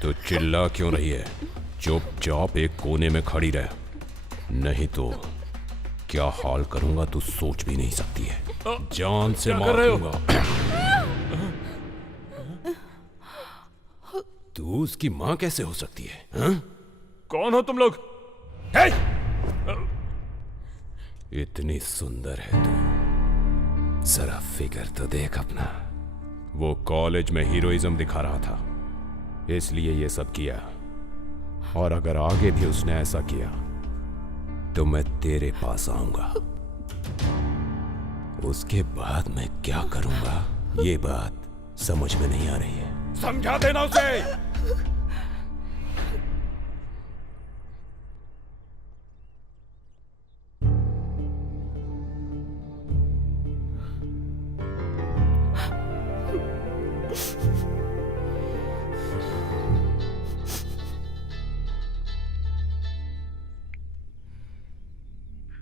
तो चिल्ला क्यों रही है? चुपचाप एक कोने में खड़ी रह, नहीं तो क्या हाल करूंगा तू सोच भी नहीं सकती है। जान से मार दूंगा। तू उसकी माँ कैसे हो सकती है? हा? कौन हो तुम लोग? इतनी सुंदर है तू, जरा फिगर तो देख अपना। वो कॉलेज में हीरोइज्म दिखा रहा था, इसलिए ये सब किया। और अगर आगे भी उसने ऐसा किया तो मैं तेरे पास आऊंगा। उसके बाद मैं क्या करूंगा ये बात समझ में नहीं आ रही है। समझा देना उसे।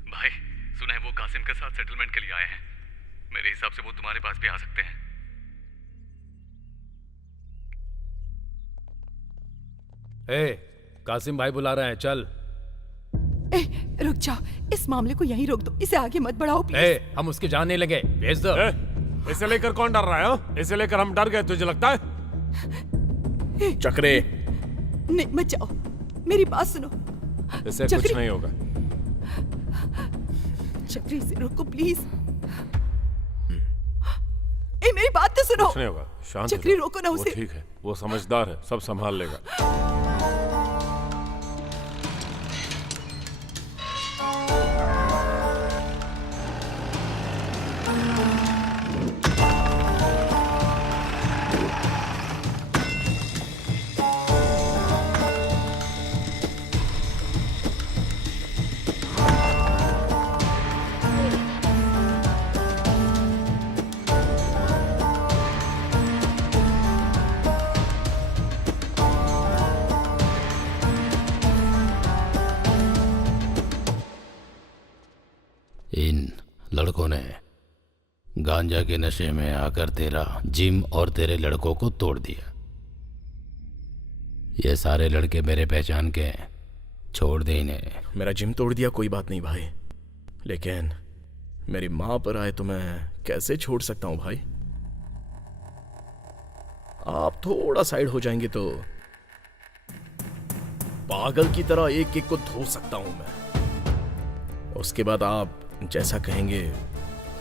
भाई सुना है वो कासिम के साथ सेटलमेंट के लिए आए हैं। मेरे हिसाब से वो तुम्हारे पास भी आ सकते हैं। कासिम भाई बुला रहे हैं, चल। रुक जाओ, इस मामले को यहीं रोक दो, इसे आगे मत बढ़ाओ प्लीज। हम उसके जान नहीं लगे, भेज दो। इसे लेकर कौन डर रहा है? इसे लेकर हम डर गए, तुझे लगता है? चक्रे, नहीं मत जाओ, मेरी बात सुनो। इससे कुछ नहीं होगा। चक्री से रोको प्लीज। मेरी बात तो सुनो। कुछ नहीं होगा, शांत हो चक्री जाओ। रोको ना वो उसे। ठीक है, वो समझदार है, सब संभाल लेगा। इन लड़कों ने गांजा के नशे में आकर तेरा जिम और तेरे लड़कों को तोड़ दिया। ये सारे लड़के मेरे पहचान के हैं, छोड़ दे इन्हें। मेरा जिम तोड़ दिया कोई बात नहीं भाई, लेकिन मेरी माँ पर आए तो मैं कैसे छोड़ सकता हूँ भाई। आप थोड़ा साइड हो जाएंगे तो पागल की तरह एक एक को धो सकता हूं मैं। उसके बाद आप जैसा कहेंगे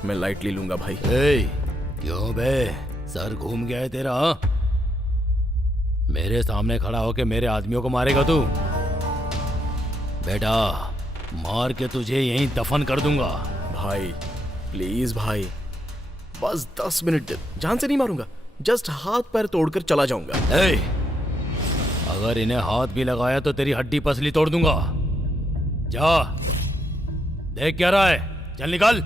मैं लाइटली लूंगा भाई। क्यों बे, सर घूम गया है तेरा? हाँ? मेरे सामने खड़ा होके मेरे आदमियों को मारेगा तू? बेटा मार के तुझे यहीं दफन कर दूंगा। भाई प्लीज भाई, बस 10 मिनट दे, जान से नहीं मारूंगा, जस्ट हाथ पैर तोड़कर चला जाऊंगा। अगर इन्हें हाथ भी लगाया तो तेरी हड्डी पसली तोड़ दूंगा। जा देख क्या रहा है, चल निकल।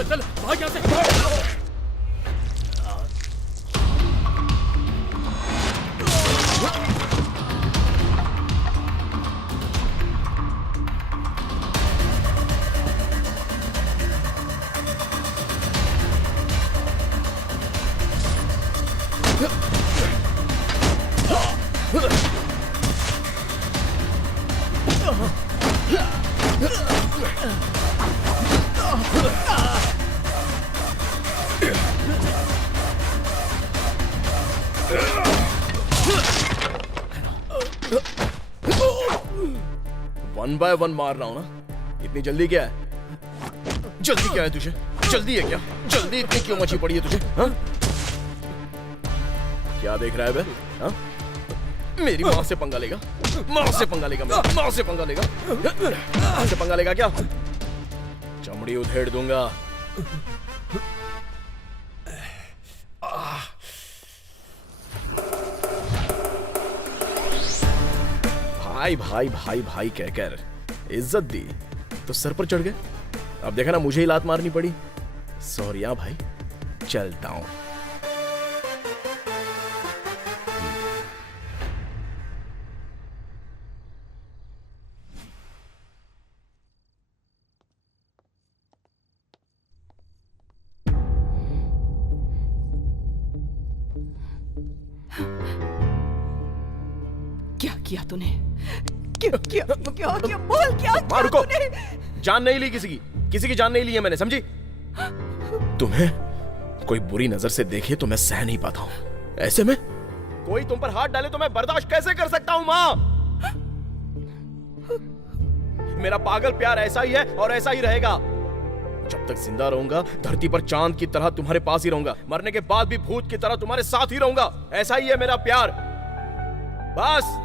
चल भाग यहाँ से। वन बाय वन मार रहा हूं ना, इतनी जल्दी क्या है? जल्दी क्या है तुझे? जल्दी है क्या? जल्दी इतनी क्यों मची पड़ी है तुझे? हाँ? क्या देख रहा है बे? हाँ? मेरी माँ से पंगा लेगा? माँ से पंगा लेगा? माँ से पंगा लेगा? माँ से पंगा लेगा क्या? चमड़ी उधेड़ दूंगा। भाई भाई भाई भाई कहकर इज्जत दी तो सर पर चढ़ गए। अब देखा ना, मुझे ही लात मारनी पड़ी। सॉरी भाई, चलता हूं। क्या किया तूने? क्या क्या क्या क्या बोल, क्या मां रुको, जान नहीं ली किसी की जान नहीं ली है मैंने, समझी? तुम्हें कोई बुरी नजर से देखे तो मैं सह नहीं पाता हूं। ऐसे में कोई तुम पर हाथ डाले तो मैं बर्दाश्त कैसे कर सकता हूं मां? मेरा पागल प्यार ऐसा ही है और ऐसा ही रहेगा। जब तक जिंदा रहूंगा धरती पर चांद की तरह तुम्हारे पास ही रहूंगा, मरने के बाद भी भूत की तरह तुम्हारे साथ ही रहूंगा। ऐसा ही है मेरा प्यार। बस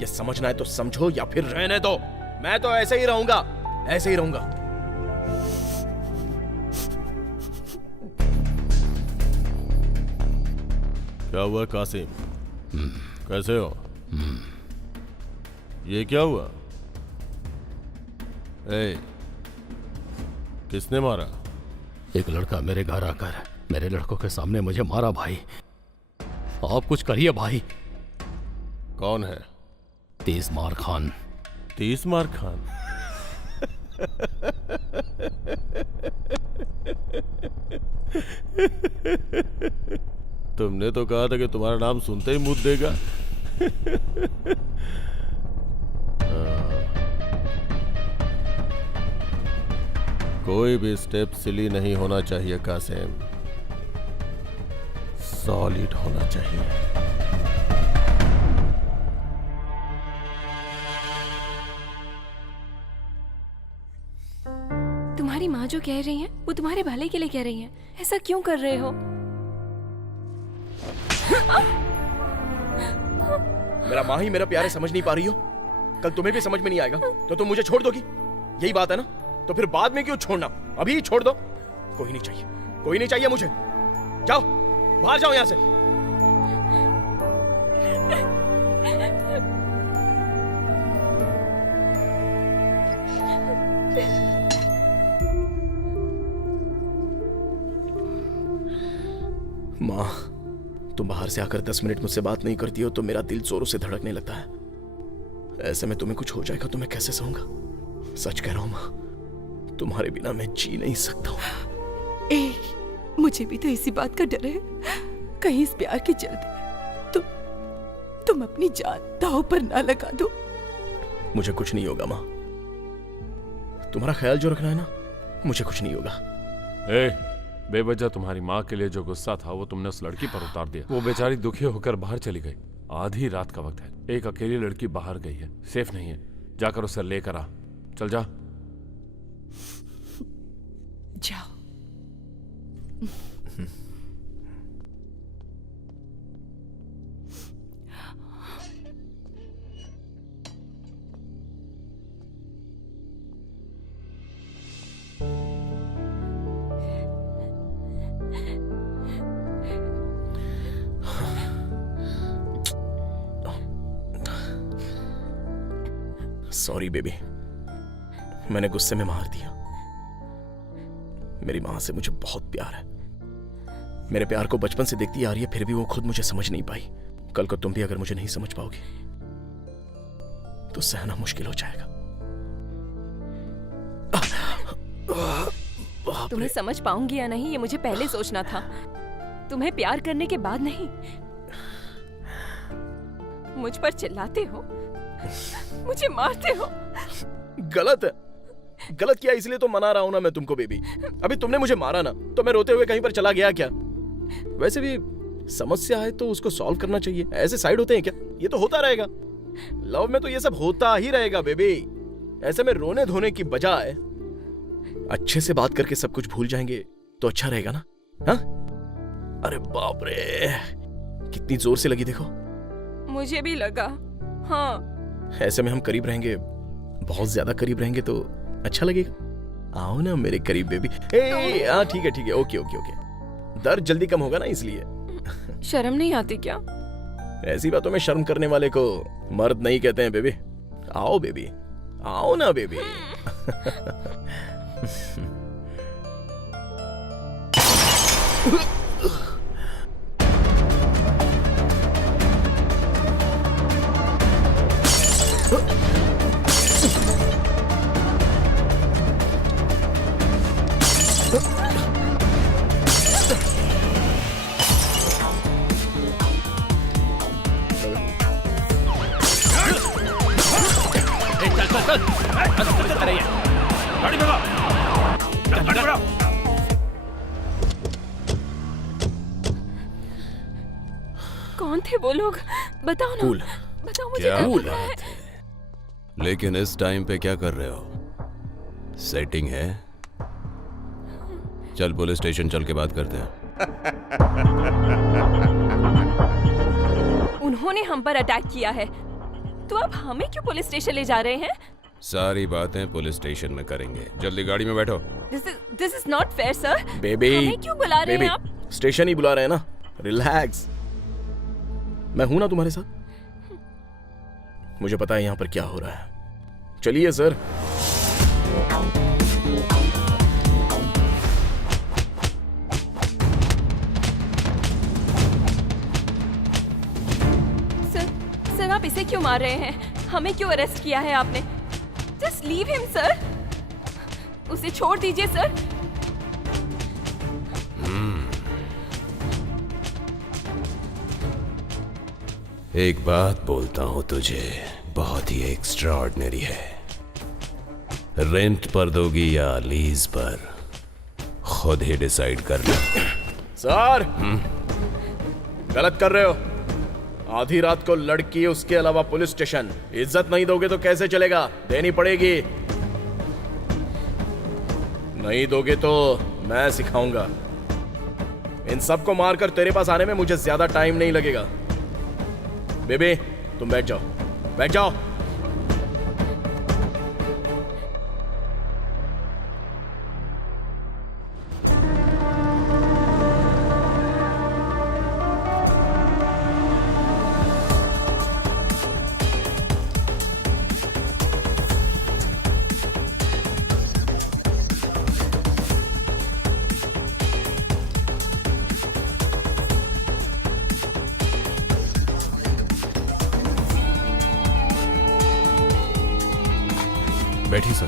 ये समझना है तो समझो या फिर रहने दो। मैं तो ऐसे ही रहूंगा, ऐसे ही रहूंगा। क्या हुआ कासिम? कैसे हो? ये क्या हुआ? किसने मारा? एक लड़का मेरे घर आकर मेरे लड़कों के सामने मुझे मारा भाई। आप कुछ करिए भाई। कौन है? 30 मार खान। 30 मार खान? तुमने तो कहा था कि तुम्हारा नाम सुनते ही मुद्द देगा। कोई भी स्टेप सिली नहीं होना चाहिए कासिम, सॉलिड होना चाहिए। तुम्हारी माँ जो कह रही है वो तुम्हारे भले के लिए कह रही है। ऐसा क्यों कर रहे हो? मेरा माँ ही मेरा प्यारे समझ नहीं पा रही हो, कल तुम्हें भी समझ में नहीं आएगा तो तुम मुझे छोड़ दोगी, यही बात है ना? तो फिर बाद में क्यों छोड़ना, अभी ही छोड़ दो। कोई नहीं चाहिए, कोई नहीं चाहिए मुझे। जाओ बाहर जाओ यहां से। माँ, तुम बाहर से आकर 10 मिनट मुझसे बात नहीं करती हो तो मेरा दिल जोरों से धड़कने लगता है। ऐसे में तुम्हें कुछ हो जाएगा तो मैं कैसे सहूंगा? सच कह रहा हूं माँ, तुम्हारे बिना मैं जी नहीं सकता हूं। मुझे भी तो इसी बात का डर है, कहीं इस प्यार के चलते तुम अपनी जान दांव पर ना लगा दो। मुझे कुछ नहीं होगा माँ, तुम्हारा ख्याल जो रखना है ना, मुझे कुछ नहीं होगा। बेवजह तुम्हारी माँ के लिए जो गुस्सा था वो तुमने उस लड़की पर उतार दिया। वो बेचारी दुखी होकर बाहर चली गई। आधी रात का वक्त है, एक अकेली लड़की बाहर गई है, सेफ नहीं है। जाकर उसे लेकर आ। चल जा। जाओ। सॉरी बेबी, मैंने गुस्से में मार दिया। मेरी माँ से मुझे बहुत प्यार है। मेरे प्यार को बचपन से देखती आ रही है, फिर भी वो खुद मुझे समझ नहीं पाई। कल को तुम भी अगर मुझे नहीं समझ पाओगी तो सहना मुश्किल हो जाएगा। तुम्हें समझ पाऊंगी या नहीं ये मुझे पहले सोचना था, तुम्हें प्यार करने के बाद नहीं। मुझ पर चिल्लाते हो, मुझे मारते हो। गलत है, गलत किया इसलिए तो मना रहा हूं ना मैं तुमको बेबी। अभी तुमने मुझे मारा ना तो मैं रोते हुए कहीं पर चला गया क्या? वैसे भी समस्या है तो उसको सॉल्व करना चाहिए। ऐसे साइड होते हैं क्या? ये तो होता रहेगा, लव में तो ये सब होता ही रहेगा बेबी। ऐसे में रोने धोने की बजाय अच्छे से बात करके सब कुछ भूल जाएंगे तो अच्छा रहेगा ना? हाँ? अरे बाप रे, कितनी जोर से लगी देखो। मुझे भी लगा। हाँ, ऐसे में हम करीब रहेंगे, बहुत ज्यादा करीब रहेंगे तो अच्छा लगेगा। आओ ना मेरे करीब बेबी। हाँ ठीक है ठीक है, ओके ओके ओके। दर्द जल्दी कम होगा ना इसलिए। शर्म नहीं आती क्या? ऐसी बातों में शर्म करने वाले को मर्द नहीं कहते हैं बेबी। आओ बेबी, आओ ना बेबी। कौन थे वो लोग? बताओ ना। कूल। बताओ मुझे। क्या कूल बात है? लेकिन इस टाइम पे क्या कर रहे हो? सेटिंग है? चल पुलिस स्टेशन चल के बात करते हैं। उन्होंने हम पर अटैक किया है तो अब हमें क्यों पुलिस स्टेशन ले जा रहे हैं? सारी बातें पुलिस स्टेशन में करेंगे। जल्दी गाड़ी में बैठो। This is not fair sir. Baby, हमें क्यों बुला रहे हैं आप? स्टेशन ही बुला रहे हैं ना, रिलैक्स। मैं हूं ना तुम्हारे साथ। मुझे पता है यहाँ पर क्या हो रहा है। चलिए सर। आप इसे क्यों मार रहे हैं? हमें क्यों अरेस्ट किया है आपने? Just leave him sir. उसे छोड़ दीजिए सर। एक बात बोलता हूं तुझे, बहुत ही एक्स्ट्राऑर्डिनरी है। रेंट पर दोगी या लीज पर, खुद ही डिसाइड कर लो। सर गलत कर रहे हो। आधी रात को लड़की, उसके अलावा पुलिस स्टेशन। इज्जत नहीं दोगे तो कैसे चलेगा? देनी पड़ेगी। नहीं दोगे तो मैं सिखाऊंगा। इन सबको मारकर तेरे पास आने में मुझे ज्यादा टाइम नहीं लगेगा। बेबी तुम बैठ जाओ, बैठ जाओ। बैठिए सर।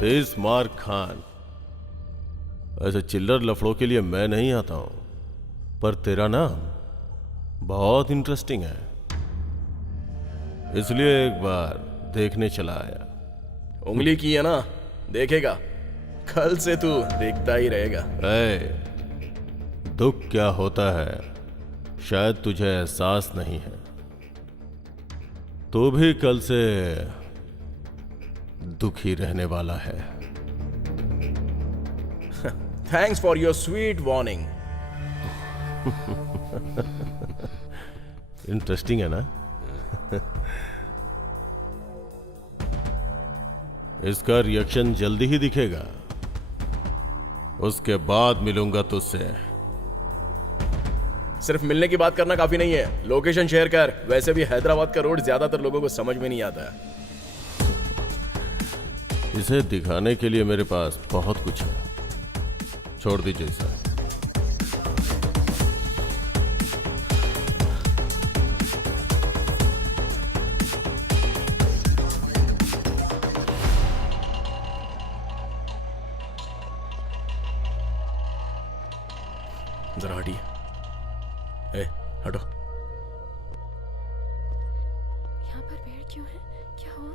तेज मार्क खान, ऐसे चिल्लर लफड़ों के लिए मैं नहीं आता हूं, पर तेरा नाम बहुत इंटरेस्टिंग है, इसलिए एक बार देखने चला आया। उंगली की है ना, देखेगा। कल से तू देखता ही रहेगा। दुख क्या होता है शायद तुझे एहसास नहीं है। तू भी कल से दुखी रहने वाला है। Thanks for your sweet warning. Interesting है ना? इसका रिएक्शन जल्दी ही दिखेगा। उसके बाद मिलूंगा तुझसे। सिर्फ मिलने की बात करना काफी नहीं है, लोकेशन शेयर कर। वैसे भी हैदराबाद का रोड ज्यादातर लोगों को समझ में नहीं आता है। इसे दिखाने के लिए मेरे पास बहुत कुछ है। छोड़ दीजिए इसे। जरा हटिए। ए, हटो। यहाँ पर भीड़ क्यों है? क्या हुआ?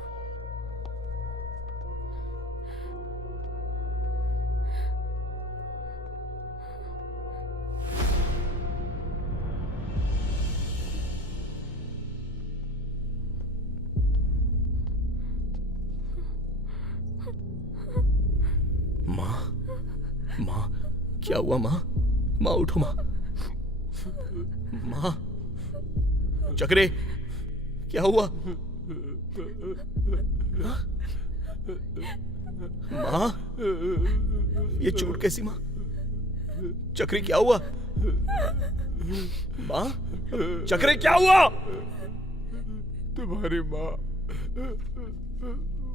माँ, माँ, क्या हुआ माँ? माँ उठो माँ। माँ, चक्रे, क्या हुआ? माँ, ये चोट कैसी माँ? चक्री क्या हुआ? माँ, चक्रे क्या हुआ? तुम्हारी माँ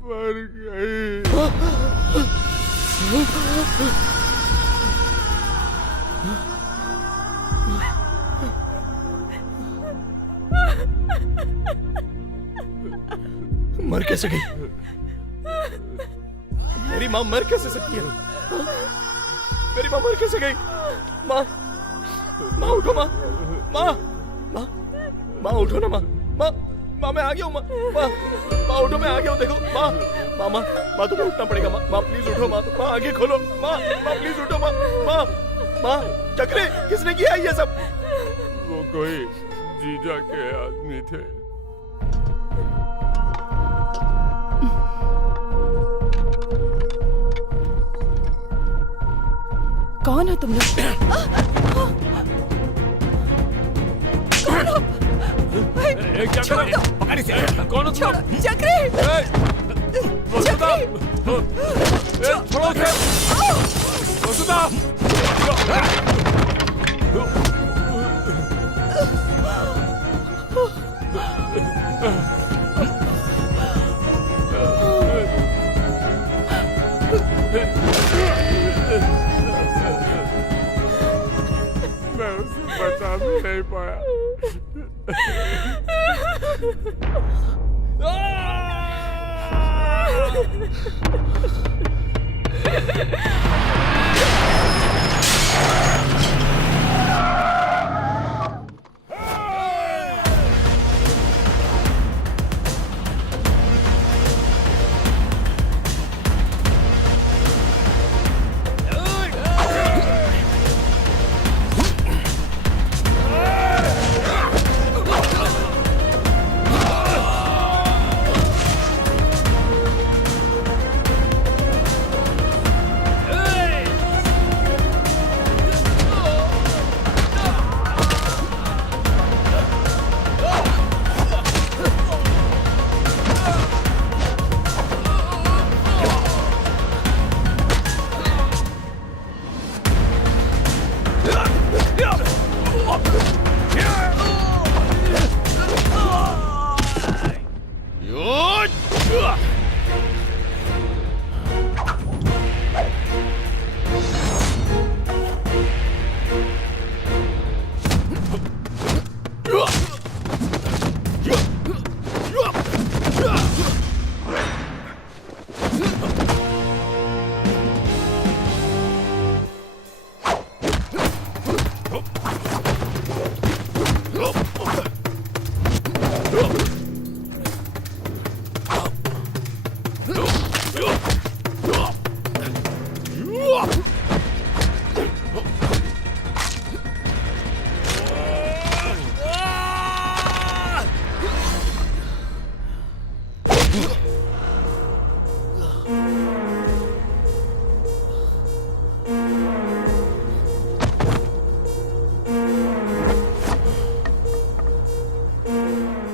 मर गई। मर कैसे गई? मेरी माँ मर कैसे सकती है? मेरी माँ मर कैसे गई? माँ, माँ उठो माँ, माँ, माँ, माँ उठो ना माँ, माँ, माँ मैं आ गया हूँ माँ, माँ, माँ उठो मैं आ गया हूँ देखो माँ, माँ, माँ, माँ तुम्हें उठना पड़ेगा माँ, माँ प्लीज उठो माँ, माँ आंखें खोलो माँ, माँ प्लीज उठो माँ, माँ, माँ, चक्रे किसने किया ये सब? वो कोई जीजा के आदमी थे। कौन हो तुम लोग? छोड़ दो। पकड़ इसे। कौन हो तुम? चक्री। वसुधा, छोड़ो उसे। वसुधा। नहीं पाया।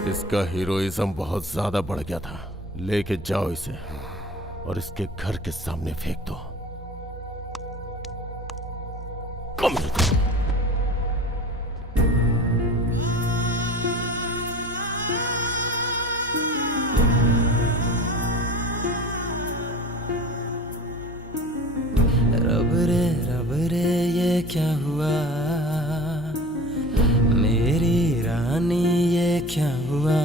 इसका हीरोइज्म बहुत ज्यादा बढ़ गया था। लेके जाओ इसे और इसके घर के सामने फेंक दो। रब रे ये क्या हुआ, मेरी रानी ये क्या हुआ,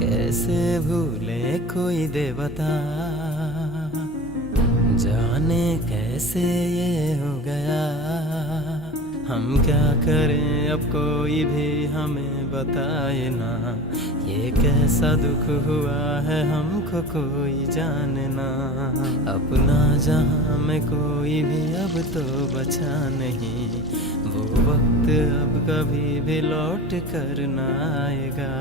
कैसे भूले कोई दे बता, जाने कैसे ये हो गया, हम क्या करें अब कोई भी हमें बताए ना, ये कैसा दुख हुआ है हमको कोई जाने ना, अपना जहां में कोई भी अब तो बचा नहीं, वो वक्त अब कभी भी लौट कर ना आएगा।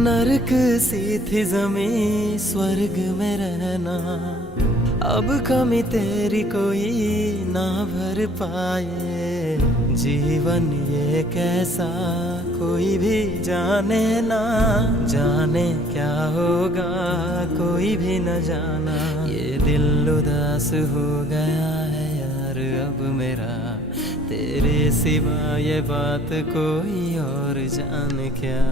नरक सी थी जमीन स्वर्ग में रहना, अब कमी तेरी कोई ना भर पाए, जीवन ये कैसा कोई भी जाने ना, जाने क्या होगा कोई भी न जाना, ये दिल उदास हो गया है यार अब मेरा, तेरे सिवा ये बात कोई और जाने क्या।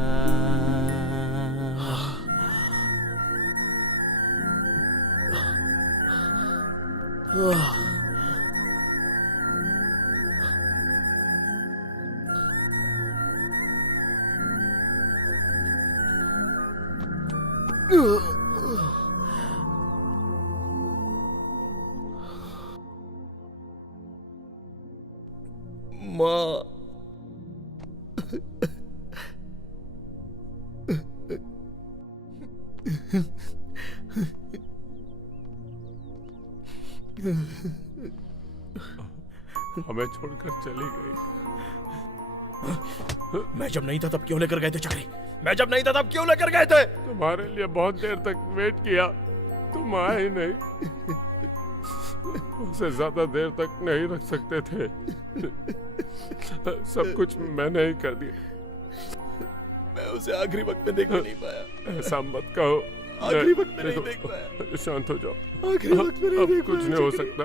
माँ, हमें छोड़कर चली गई। मैं जब नहीं था तब क्यों लेकर गए थे चक्री? मैं जब नहीं था तब क्यों लेकर गए थे? तुम्हारे लिए बहुत देर तक वेट किया, तुम आए नहीं। उसे ज्यादा देर तक नहीं रख सकते थे। सब कुछ मैंने ही कर दिया। मैं उसे आखिरी वक्त में देख नहीं पाया। ऐसा मत कहो। आखिरी वक्त में नहीं देखो, देख पाया। शांत हो जाओ। आखिरी वक्त में नहीं अब देख कुछ पाया, नहीं हो जिगरी। सकता,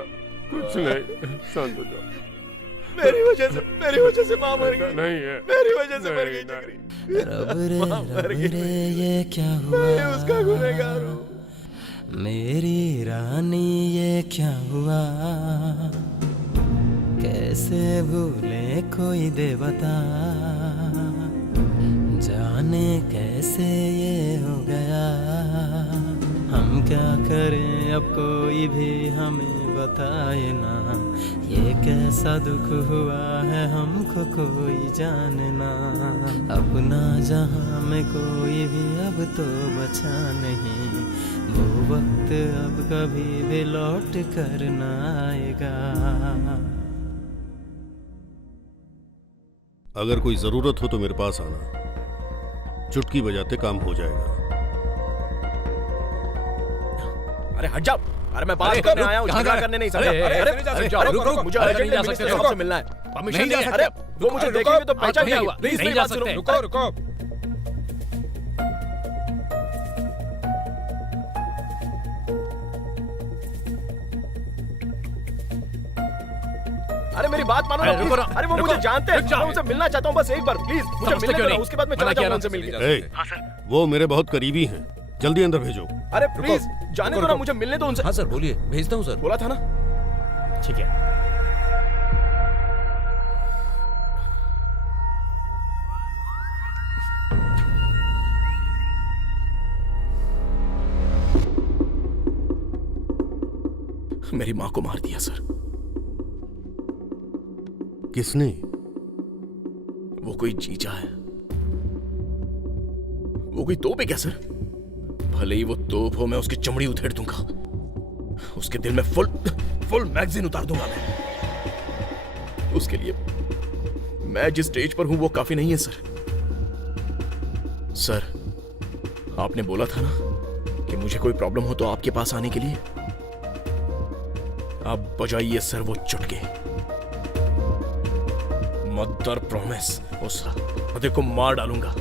कुछ नहीं, शांत हो जाओ। मेरी वजह से माँ मर गई। नहीं है, मेरी वजह से मर गई जिगरी। रब रे माँ मर रब गई। रे ये क्या हुआ, मैं उसका गुनहगार हूँ। मेरी रानी ये क्या हुआ, कैसे भूले कोई दे बता, जाने कैसे ये हो गया, हम क्या करें अब कोई भी हमें बताए ना, ये कैसा दुख हुआ है हमको कोई जाने ना, अपना जहां में कोई भी अब तो बचा नहीं, वो वक्त अब कभी भी लौट कर ना आएगा। अगर कोई जरूरत हो तो मेरे पास आना, चुटकी बजाते काम हो जाएगा। अरे हट जाओ। अरे मैं बात करने आया हूँ, झगड़ा करने नहीं। अरे जाओ, रुको, मुझे अर्जेंट मिनिस्टर साहब से मिलना है। परमिशन नहीं जा अरे सकते। वो मुझे देखेंगे तो पहचान नहीं जाएंगे। हुआ, प्लीज नहीं मेरी जा बात सुनो। सकते। रुको रुको। अरे मेरी बात मानो ना अरे रुको प्लीज। ना, अरे वो रुको, मुझे जानते हैं, रुक जाओ। मैं उनसे मिलना चाहता हूँ बस एक बार प्लीज। मुझे समझते मिलने क्यों दो ना, नहीं? उसके बाद मैं मना चला किया जाऊंगा ना। उनसे मिलके। ए, वो मेरे बहुत करीबी हैं, जल्दी अंदर भेजो। अरे प्लीज जाने दो ना, मुझे मिलने दो उनसे। हाँ सर बोलिए, भेजता हूँ सर। बोला था ना। ठीक है। मेरी माँ को मार दिया सर। किसने? वो कोई जीजा है। वो कोई तोप है क्या सर? भले ही वो तोप हो, मैं उसकी चमड़ी उधेड़ दूंगा। उसके दिल में फुल मैगजीन उतार दूंगा मैं। उसके लिए मैं जिस स्टेज पर हूं वो काफी नहीं है सर। सर आपने बोला था ना कि मुझे कोई प्रॉब्लम हो तो आपके पास आने के लिए। आप बजाइए सर वो चुटके। मदर प्रॉमिस उस हृदय को मार डालूंगा।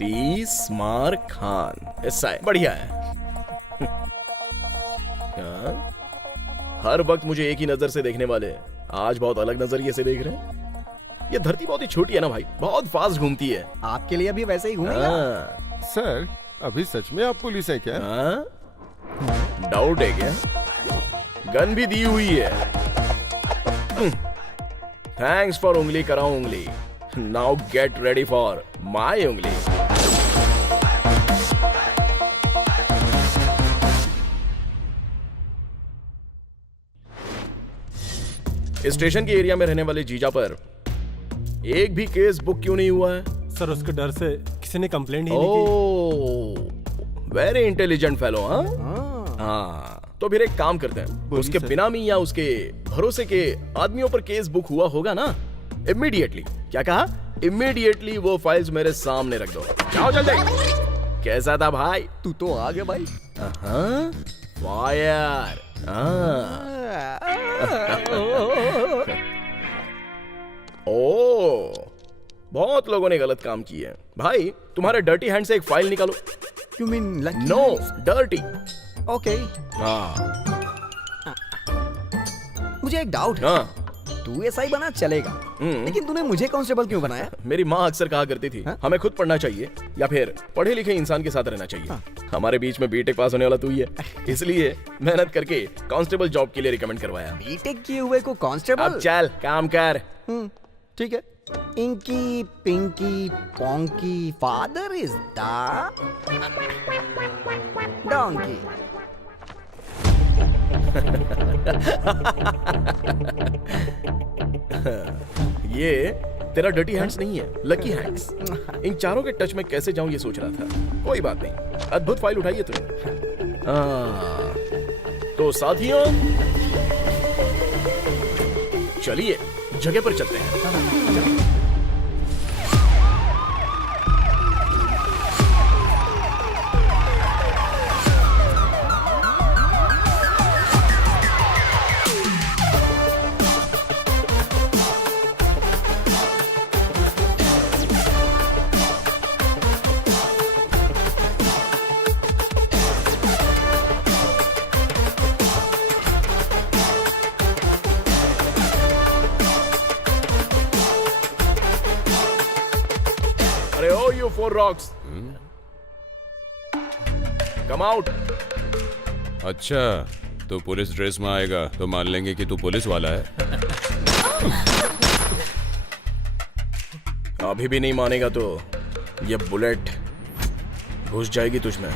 तीसमार खान, ऐसा है, बढ़िया है। हाँ? हर वक्त मुझे एक ही नजर से देखने वाले आज बहुत अलग नजरिए से देख रहे हैं। ये धरती बहुत ही छोटी है ना भाई, बहुत फास्ट घूमती है। आपके लिए भी वैसे ही घूमेगा। हाँ। सर अभी सच में आप पुलिस है क्या? हाँ? डाउट है क्या? गन भी दी हुई है। थैंक्स फॉर उंगली कराऊं उंगली। Now get ready for my उंगली। स्टेशन के एरिया में रहने वाले जीजा पर एक भी केस बुक क्यों नहीं हुआ है? सर उसके डर से किसी ने कंप्लेंट ही नहीं की। Very intelligent fellow. हाँ तो फिर एक काम करते हैं, उसके बिनामी या उसके भरोसे के आदमियों पर केस बुक हुआ होगा ना, इमीडिएटली, क्या कहा, इमीडिएटली वो फाइल्स मेरे सामने रख दो। जाओ जल्दी। कैसा था भाई? तू तो आ गया भाई। फायर। ओ बहुत लोगों ने गलत काम किए हैं भाई। तुम्हारे डर्टी हैंड से एक फाइल निकालो। You mean lucky? No, dirty. Okay. हाँ मुझे एक डाउट है। हाँ तू एसआई बना चलेगा, लेकिन तूने मुझे कांस्टेबल क्यों बनाया? मेरी माँ अक्सर कहा करती थी हमें खुद पढ़ना चाहिए या फिर पढ़े लिखे इंसान के साथ रहना चाहिए। हमारे बीच में बीटेक पास होने वाला तू ही है, इसलिए मेहनत करके कांस्टेबल जॉब के लिए रिकमेंड करवाया। बीटेक किए हुए को कांस्टेबल? अब चल काम कर। ठीक है। Inky pinky ponky father is the donkey. ये तेरा डर्टी हैंड्स नहीं है, लकी हैंड्स। इन चारों के टच में कैसे जाऊं ये सोच रहा था। कोई बात नहीं, अद्भुत फाइल उठाइए तुमने। तो साथियों चलिए जगह पर चलते हैं। Four rocks. Come out. अच्छा, तो पुलिस ड्रेस में आएगा तो मान लेंगे कि तू पुलिस वाला है। अभी भी नहीं मानेगा तो ये बुलेट घुस जाएगी तुझमें।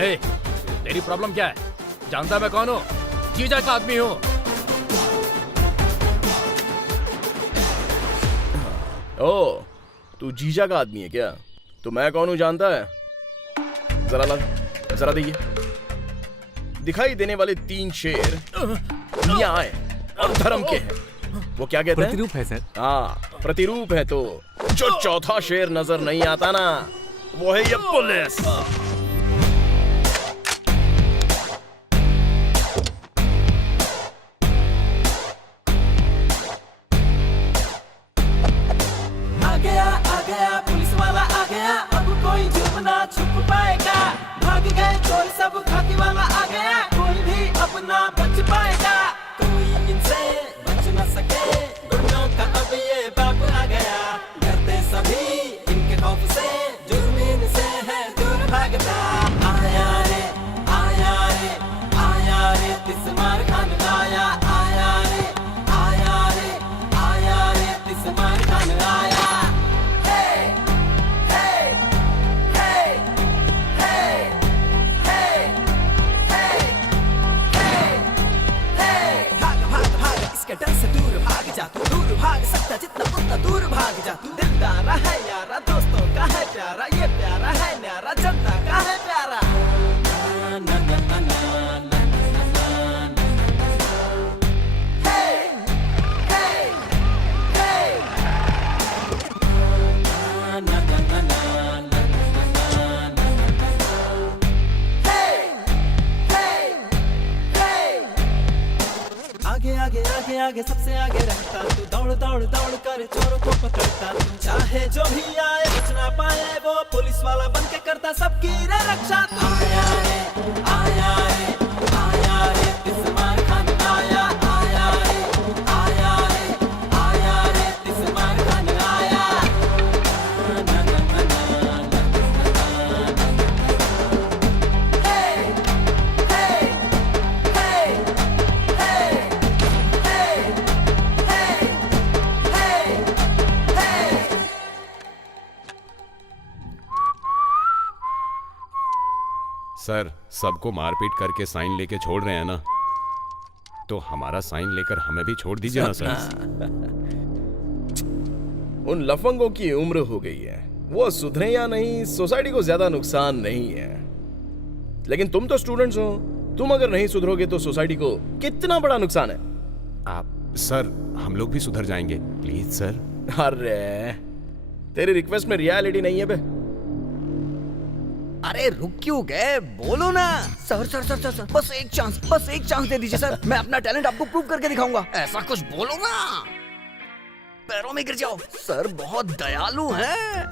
ए, तेरी प्रॉब्लम क्या है? जानता मैं कौन हूँ? जीजा का आदमी हूँ। ओ, तू जीजा का आदमी है क्या? तो मैं कौन हूँ जानता है? जरा ला, जरा देखिए। दिखाई देने वाले 3 शेर न्याय और धर्म के हैं। वो क्या कहते हैं? प्रतिरूप है सर। हाँ, प्रतिरूप है। तो जो चौथा शेर नजर नहीं आता ना, वो है ये पुलिस। आ गया पुलिस वाला आ गया, अब कोई जुर्म ना छुप पाएगा। भाग गए चोर सब, खाकी वाला आ गया, कोई भी अपना बच पाएगा। कोई इनसे बच न सके, गुंडों का अब ये बाप आ गया। डरते सभी इनके खौफ से, जुर्म इनसे है दूर भागता। आया रे आया रे आया रे, तिस्मार खान आया। आया रे आया रे आया रे, तिस्मार खान आया। डर से दूर भाग जा तू, दूर भाग सकता जितना उतना दूर भाग जा तू। दिलदारा है यारा, दोस्तों का है प्यारा, ये प्यारा है न्यारा, जनता का है प्यारा। ना ना ना ना ना ना ना ना। हे हे हे। ना ना ना ना ना ना ना ना। हे हे हे। आगे आगे आगे आगे सबसे आगे रहता तू, दौड़ दौड़ दौड़ कर चोरों को पकड़ता तू। चाहे जो भी आए बच ना पाए, वो पुलिस वाला बन के करता सबकी रे रक्षा। आया रे आया रे आया रे, तिस्मार खान आया। आया रे आया रे आया रे, तिस्मार खान आया। ना ना ना ना ना ना। हे हे हे हे। सर, सबको मारपीट करके साइन लेके छोड़ रहे हैं ना, तो हमारा साइन लेकर हमें भी छोड़ दीजिए ना सर। उन लफंगों की उम्र हो गई है, वो सुधरे या नहीं सोसाइटी को ज्यादा नुकसान नहीं है। लेकिन तुम तो स्टूडेंट्स हो, तुम अगर नहीं सुधरोगे तो सोसाइटी को कितना बड़ा नुकसान है। आप सर, हम लोग भी सुधर जाएंगे प्लीज सर। अरे तेरी रिक्वेस्ट में रियलिटी नहीं है बे। अरे रुक क्यों गए, बोलो ना। सर सर सर सर, बस एक चांस दे दीजिए सर। मैं अपना टैलेंट आपको प्रूव करके दिखाऊंगा। ऐसा कुछ बोलो ना, पैरों में गिर जाओ। सर बहुत दयालु हैं।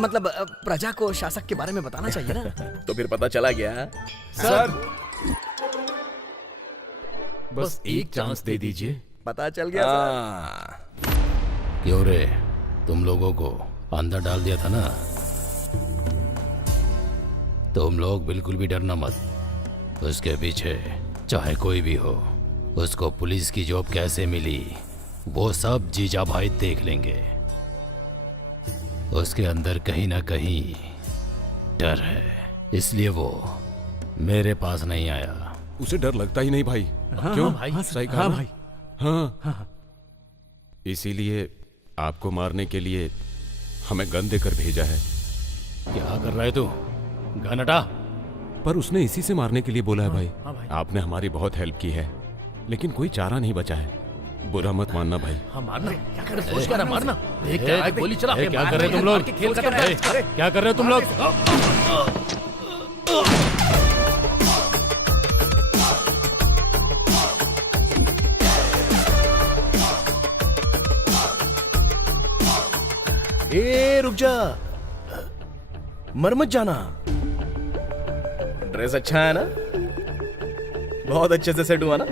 मतलब प्रजा को शासक के बारे में बताना चाहिए ना। तो फिर पता चला गया सर। बस एक चांस दे दीजिए, पता चल गया सर। क्यों रे, तुम लोगों को अंदर डाल दिया था ना? तुम लोग बिल्कुल भी डरना मत। उसके पीछे चाहे कोई भी हो, उसको पुलिस की जॉब कैसे मिली वो सब जीजा भाई देख लेंगे। उसके अंदर कहीं ना कहीं डर है, इसलिए वो मेरे पास नहीं आया। उसे डर लगता ही नहीं भाई। हाँ, क्यों? हाँ भाई, सही हाँ कहा ना? भाई। हाँ। इसीलिए आपको मारने के लिए हमें गन देकर भेजा है। क्या कर रहा है तू? गन हटा। पर उसने इसी से मारने के लिए बोला है भाई। हाँ भाई। आपने हमारी बहुत हेल्प की है, लेकिन कोई चारा नहीं बचा है। बुरा मत मानना भाई। हाँ मारना, क्या कर रहे? सोच क्या रहा, मारना। गोली चला। क्या कर रहे हो तुम लोग? खेल खत्म है। क्या कर रहे हो तुम लोग? ए रुक जा, मर मत जाना। ड्रेस अच्छा है ना? बहुत अच्छे से सेट हुआ ना?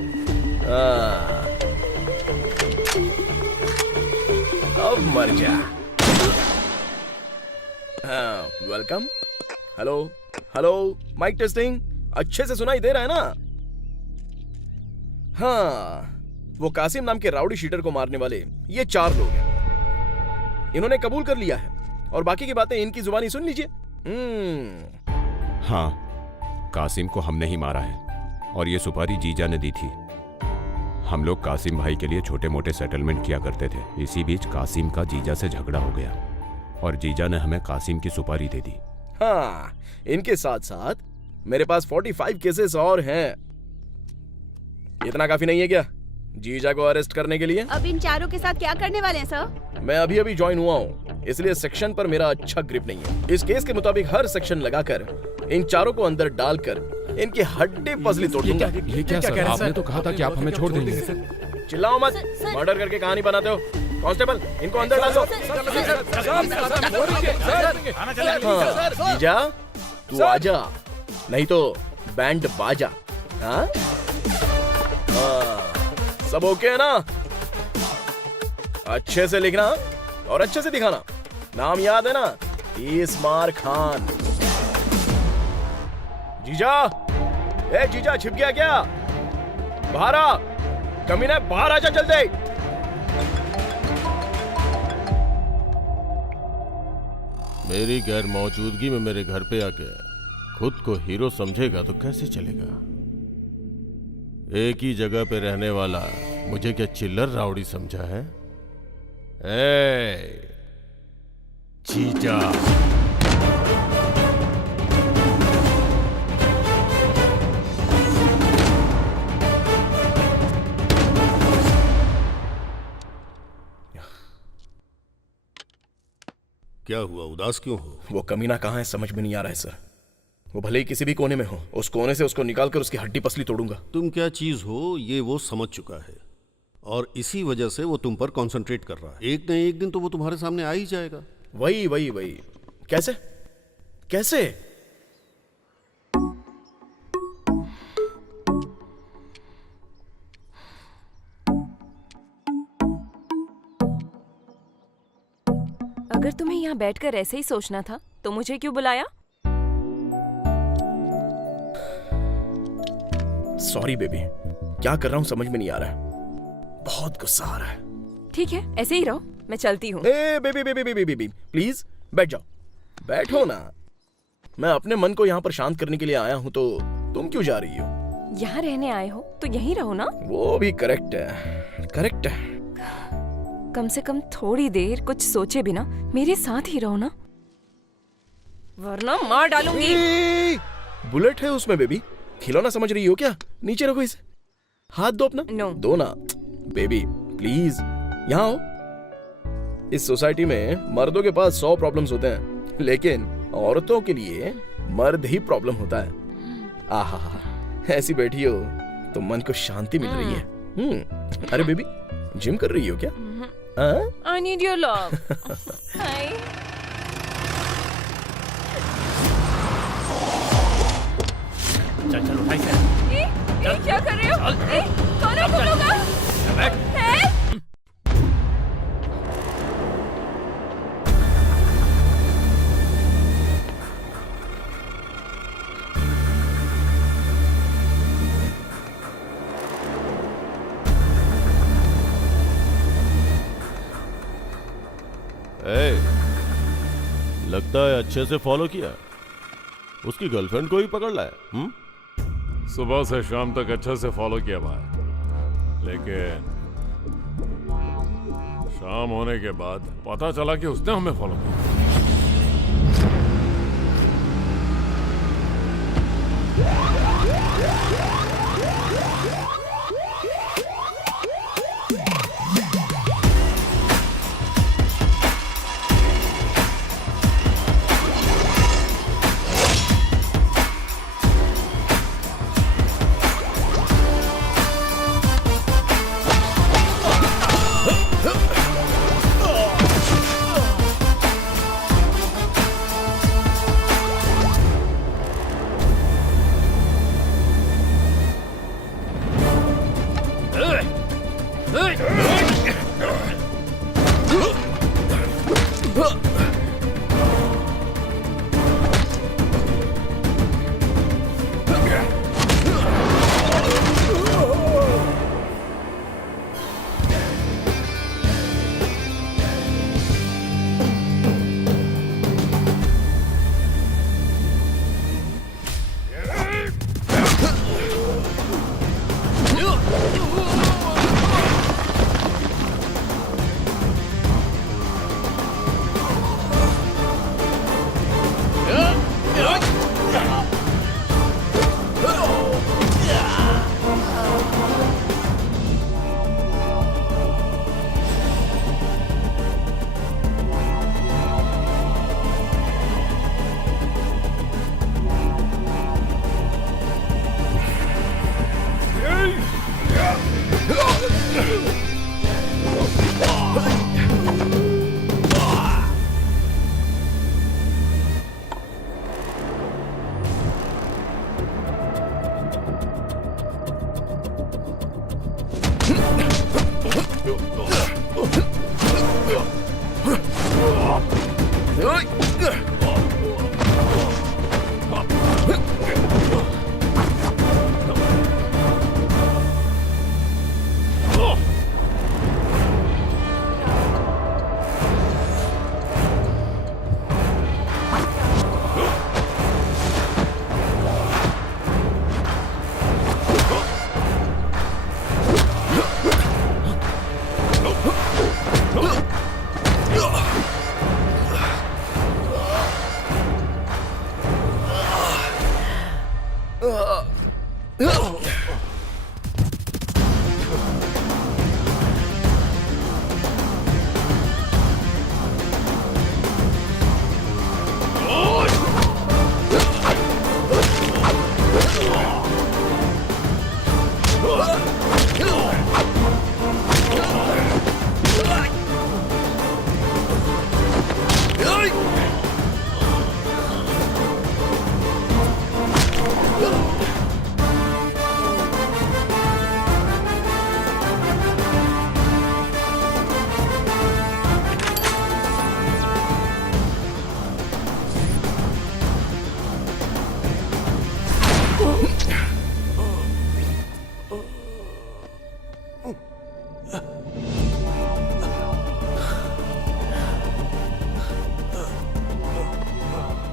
अब मर जा। हाँ, welcome. Hello hello, mic testing. अच्छे से सुनाई दे रहा है ना? हाँ, वो कासिम नाम के राउडी शीटर को मारने वाले ये 4 लोग हैं। इन्होंने कबूल कर लिया है और बाकी की बातें इनकी जुबानी सुन लीजिए। हाँ, कासिम को हमने ही मारा है और ये सुपारी जीजा ने दी थी। हम लोग कासिम भाई के लिए छोटे मोटे सेटलमेंट किया करते थे। इसी बीच कासिम का जीजा से झगड़ा हो गया और जीजा ने हमें कासिम की सुपारी दे दी। हाँ, इनके साथ साथ मेरे पास 45 केसेस और हैं। इतना काफी नहीं है क्या जीजा को अरेस्ट करने के लिए? अब इन चारों के साथ क्या करने वाले हैं सर? मैं अभी अभी ज्वाइन हुआ हूँ, इसलिए सेक्शन पर मेरा अच्छा ग्रिप नहीं है। इस केस के मुताबिक हर सेक्शन लगाकर इन चारों को अंदर डालकर इनकी हड्डी पसली तोड़ दूंगा। ये क्या सर? आपने तो कहा था कि आप हमें छोड़ देंगे। चिल्लाओ मत, मर्डर करके कहानी बनाते हो। कांस्टेबल, इनको अंदर डाल दो। हाँ, जीजा तू आजा, नहीं तो बैंड बाजा। हाँ, सब ओके है ना? अच्छे से लिखना और अच्छे से दिखाना। नाम याद है ना? इसमार खान। जीजा, ए जीजा, छिप गया क्या? बाहर आ, कमीना, बाहर आजा जल्दी। मेरी गैर मौजूदगी में मेरे घर पे आके खुद को हीरो समझेगा तो कैसे चलेगा? एक ही जगह पे रहने वाला मुझे क्या चिल्लर राउडी समझा है? ए, जीजा। क्या हुआ, उदास क्यों हो? वो कमीना कहाँ है समझ में नहीं आ रहा है सर। वो भले ही किसी भी कोने में हो, उस कोने से उसको निकालकर उसकी हड्डी पसली तोड़ूंगा। तुम क्या चीज हो ये वो समझ चुका है और इसी वजह से वो तुम पर कंसंट्रेट कर रहा है। एक न एक दिन तो वो तुम्हारे सामने आ ही जाएगा। वही वही वही। कैसे कैसे? अगर तुम्हें यहाँ बैठकर ऐसे ही सोचना था तो मुझे क्यों बुलाया? सॉरी बेबी, क्या कर रहा हूँ समझ में नहीं आ रहा है। बहुत गुस्सा आ रहा है। ठीक है, ऐसे ही रहो, मैं चलती हूँ। ए baby baby baby baby, please बैठ जाओ। बैठो ना। मैं अपने मन को यहाँ पर शांत करने के लिए आया हूँ, तो तुम क्यों जा रही हो? यहाँ रहने आए हो तो यहीं रहो ना। वो भी करेक्ट है, करेक्ट है। कम से कम थोड़ी देर कुछ सोचे बिना मेरे साथ ही रहो ना, वरना मार डालूंगी। बुलेट है उसमें बेबी, खिलौना समझ रही हो क्या? नीचे रखो इसे, हाथ दो अपना। नो। दो ना बेबी प्लीज, यहाँ आओ। इस सोसाइटी में मर्दों के पास 100 प्रॉब्लम्स होते हैं, लेकिन औरतों के लिए मर्द ही प्रॉब्लम होता है। आहा, ऐसी बैठी हो तो मन को शांति मिल रही है। अरे बेबी, जिम कर रही हो क्या? I need your love. Hi. चल चल उठाई से। क्या कर रहे हो? कौन है तुम लोग? लगता है अच्छे से फॉलो किया। उसकी गर्लफ्रेंड को ही पकड़ लाया। सुबह से शाम तक अच्छे से फॉलो किया भाई, लेकिन शाम होने के बाद पता चला कि उसने हमें फॉलो किया।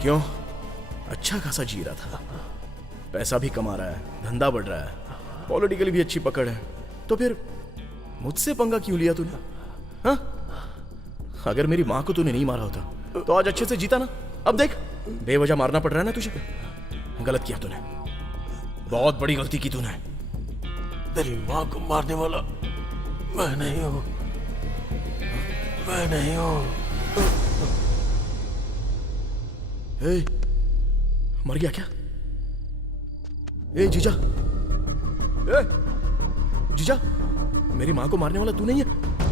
क्यों? अच्छा खासा जी रहा था, पैसा भी कमा रहा है, धंधा बढ़ रहा है, पॉलिटिकली भी अच्छी पकड़ है, तो फिर मुझसे पंगा क्यों लिया तूने? हाँ? अगर मेरी माँ को तूने नहीं मारा होता तो आज अच्छे से जीता ना। अब देख, बेवजह मारना पड़ रहा है ना तुझे। गलत किया तूने, बहुत बड़ी गलती की तूने। तेरी माँ को मारने वाला मैं नहीं हूँ, मैं नहीं हूँ। मर गया क्या? जीजा, जीजा, मेरी माँ को मारने वाला तू नहीं है?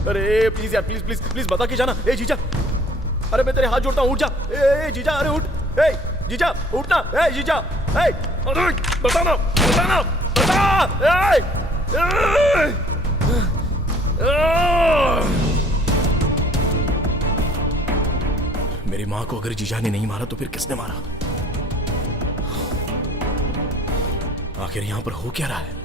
अरे प्लीज यार, प्लीज प्लीज प्लीज बता के जाना। जीजा, अरे मैं तेरे हाथ जोड़ता हूँ, उठ जा। जीजा, अरे उठ। जीजा, उठना। जीजा, अरे बताना, बताना, बता। मेरी माँ को अगर जीजा ने नहीं मारा तो फिर किसने मारा? आखिर यहाँ पर हो क्या रहा है?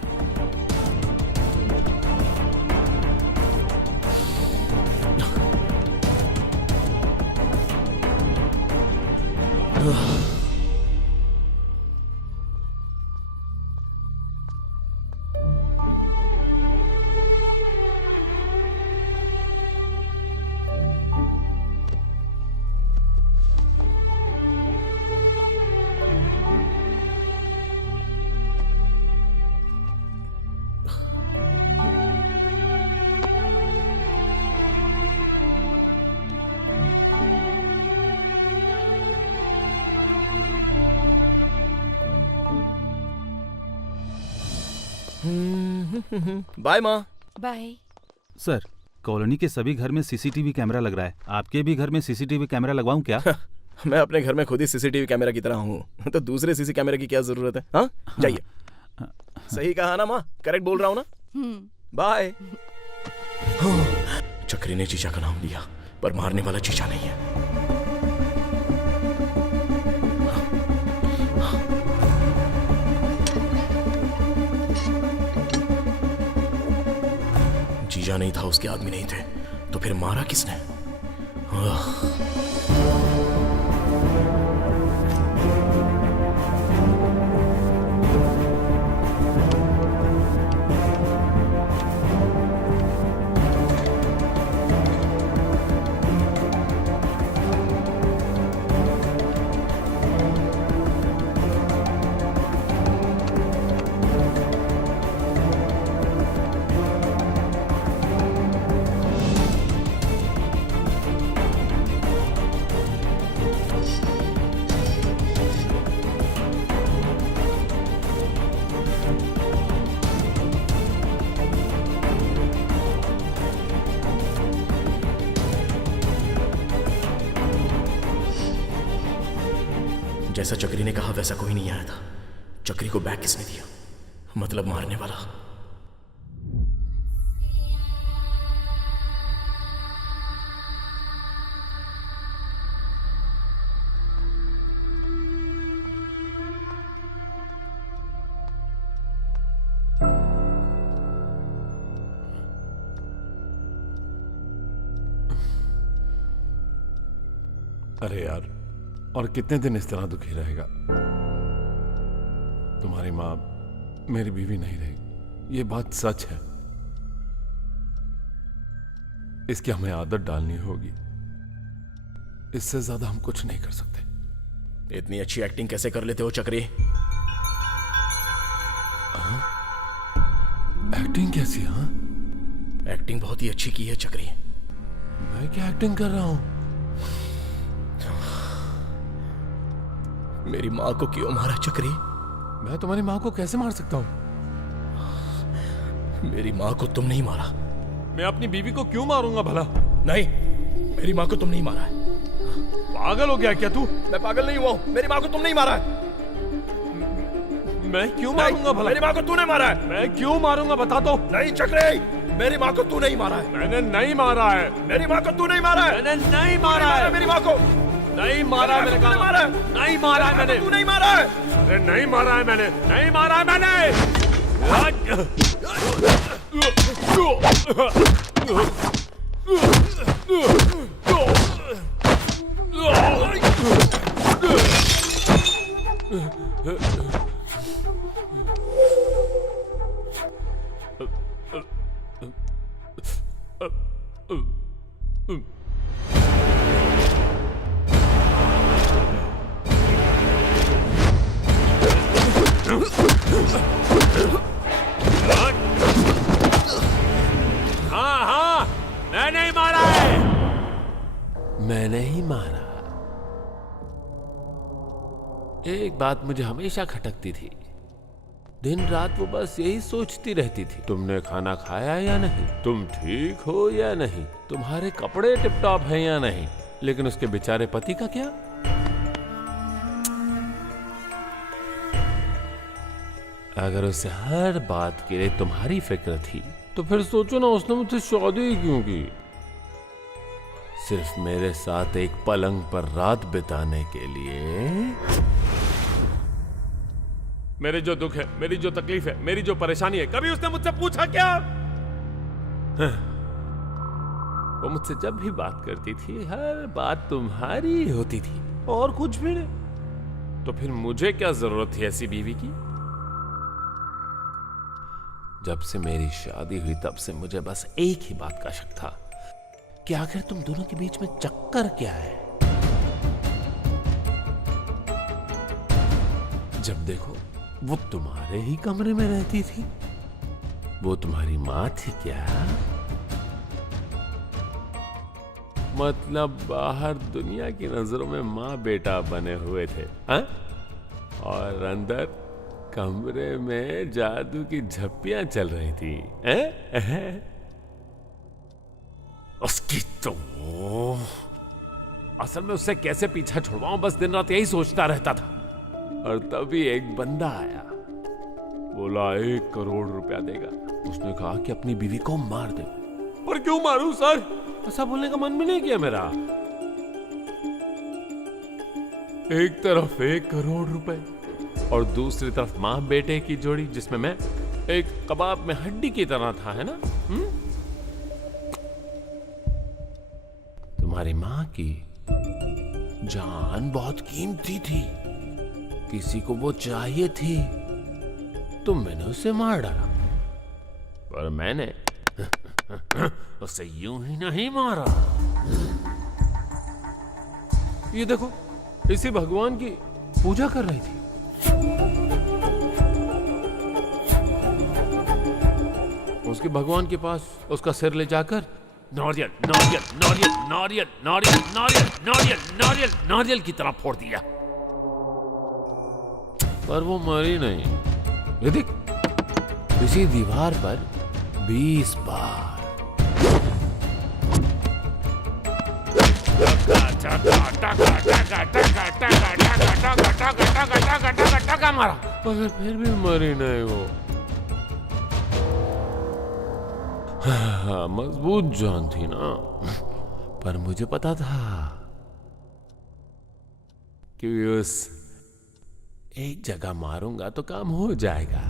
बाय माँ। बाय। सर, कॉलोनी के सभी घर में सीसीटीवी कैमरा लग रहा है। आपके भी घर में सीसीटीवी कैमरा लगवाऊं क्या? मैं अपने घर में खुद ही सीसीटीवी कैमरा की तरह हूँ, तो दूसरे सीसी कैमरे की क्या जरूरत है? हाँ, जाइए। सही कहा ना माँ? करेक्ट बोल रहा हूँ ना? बाय। चक्री ने चीचा का नाम लिया, पर मारने वाला चीचा नहीं है। जीजा नहीं था, उसके आदमी नहीं थे, तो फिर मारा किसने? जैसा चक्री ने कहा वैसा कोई नहीं आया था। चक्री को बैग किसने दिया? मतलब मारने वाला। अरे यार, और कितने दिन इस तरह दुखी रहेगा? तुम्हारी माँ मेरी बीवी नहीं रही, ये बात सच है। इसकी हमें आदत डालनी होगी। इससे ज्यादा हम कुछ नहीं कर सकते। इतनी अच्छी एक्टिंग कैसे कर लेते हो चक्री? एक्टिंग कैसी? हाँ, एक्टिंग बहुत ही अच्छी की है चक्री। मैं क्या एक्टिंग कर रहा हूं? मेरी माँ को क्यों मारा चक्री? मैं तुम्हारी माँ को कैसे मार सकता हूँ? मेरी माँ को तुम नहीं मारा। मैं अपनी बीवी को क्यों मारूंगा भला? नहीं, मेरी माँ को तुम नहीं मारा है। पागल हो गया क्या तू? मैं पागल नहीं हुआ हूँ। मेरी माँ को तुम नहीं मारा है। मैं क्यों मारूंगा भला? मेरी माँ को तूने मारा है। मैं क्यों मारूंगा बता दो। नहीं चक्री, मेरी माँ को तू नहीं मारा है। मैंने नहीं मारा है। मेरी माँ को तू नहीं मारा है। मैंने नहीं मारा है। मेरी माँ को नहीं मारा है। मैंने कहा नहीं मारा है। मैंने तू नहीं मारा है। अरे नहीं मारा है। मैंने नहीं मारा है। मैंने हाँ, मैं नहीं मारा है। मैंने ही मारा। एक बात मुझे हमेशा खटकती थी। दिन रात वो बस यही सोचती रहती थी, तुमने खाना खाया या नहीं, तुम ठीक हो या नहीं, तुम्हारे कपड़े टिपटॉप हैं या नहीं। लेकिन उसके बेचारे पति का क्या? अगर उसे हर बात के लिए तुम्हारी फिक्र थी तो फिर सोचो ना, उसने मुझसे शादी ही क्यों की? सिर्फ मेरे साथ एक पलंग पर रात बिताने के लिए। मेरे जो दुख है, मेरी जो तकलीफ है, मेरी जो परेशानी है, कभी उसने मुझसे पूछा क्या? वो मुझसे जब भी बात करती थी, हर बात तुम्हारी होती थी और कुछ भी नहीं। तो फिर मुझे क्या जरूरत थी ऐसी बीवी की? जब से मेरी शादी हुई तब से मुझे बस एक ही बात का शक था कि आखिर तुम दोनों के बीच में चक्कर क्या है। जब देखो वो तुम्हारे ही कमरे में रहती थी। वो तुम्हारी माँ थी क्या? मतलब बाहर दुनिया की नजरों में माँ बेटा बने हुए थे, हाँ? और अंदर कमरे में जादू की झप्पियां चल रही थी, हैं? उसकी तो असल में उससे कैसे पीछा छुड़वाऊं, बस दिन रात यही सोचता रहता था। और तभी एक बंदा आया, बोला 1 करोड़ रुपया देगा। उसने कहा कि अपनी बीवी को मार दे। पर क्यों मारूं सर? ऐसा बोलने का मन भी नहीं किया मेरा। एक तरफ 1 करोड़ रुपए और दूसरी तरफ मां बेटे की जोड़ी, जिसमें मैं एक कबाब में हड्डी की तरह था, है ना? तुम्हारी मां की जान बहुत कीमती थी, किसी को वो चाहिए थी, तो मैंने उसे मार डाला। पर मैंने उसे यूं ही नहीं मारा। ये देखो, इसी भगवान की पूजा कर रही थी। उसके भगवान के पास उसका सिर ले जाकर नारियल नारियल नारियल नारियल नारियल नारियल नारियल नारियल नारियल की तरह फोड़ दिया। पर वो मरी नहीं। ये देख, इसी दीवार पर 20 बार मारा, मगर फिर भी मरी नहीं वो। मजबूत जान थी ना। पर मुझे पता था कि उस एक जगह मारूंगा तो काम हो जाएगा।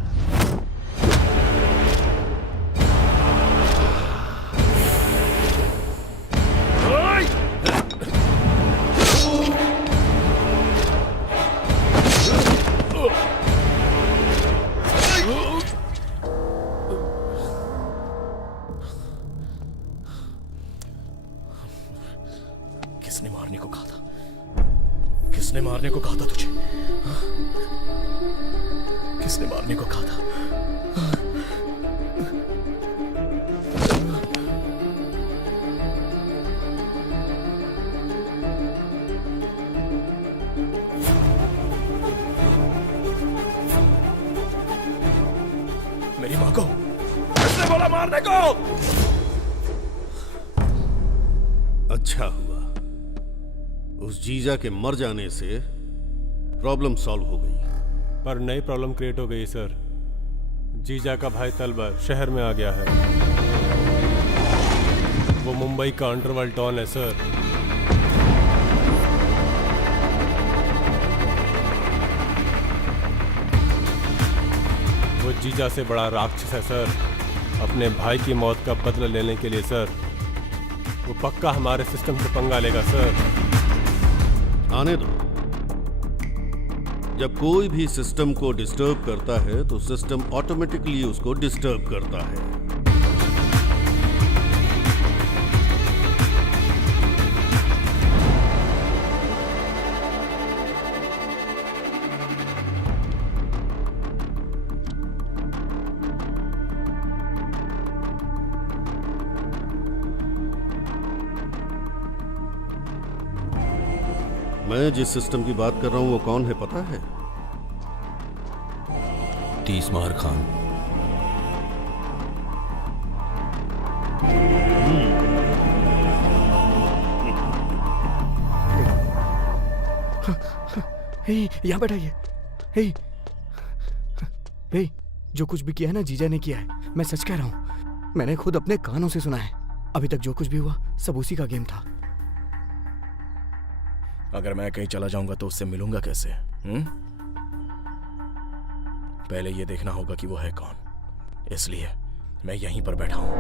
किसने मारने को कहा था? किसने मारने को कहा था तुझे? किसने मारने को कहा था? मेरी मां को किसने बोला मारने को? अच्छा हुआ उस जीजा के मर जाने से प्रॉब्लम सॉल्व हो गई। पर नई प्रॉब्लम क्रिएट हो गई सर। जीजा का भाई तलबर शहर में आ गया है। वो मुंबई का अंडरवर्ल्ड डॉन है सर। वो जीजा से बड़ा राक्षस है सर। अपने भाई की मौत का बदला लेने के लिए सर वो पक्का हमारे सिस्टम से पंगा लेगा सर। आने दो। जब कोई भी सिस्टम को डिस्टर्ब करता है तो सिस्टम ऑटोमेटिकली उसको डिस्टर्ब करता है। मैं जिस सिस्टम की बात कर रहा हूं वो कौन है पता है? तीसमार खान। यहाँ बैठाइए। हे, जो कुछ भी किया है ना जीजा ने किया है। मैं सच कह रहा हूँ। मैंने खुद अपने कानों से सुना है। अभी तक जो कुछ भी हुआ सब उसी का गेम था। अगर मैं कहीं चला जाऊंगा तो उससे मिलूंगा कैसे? पहले ये देखना होगा कि वो है कौन, इसलिए मैं यहीं पर बैठा हूं।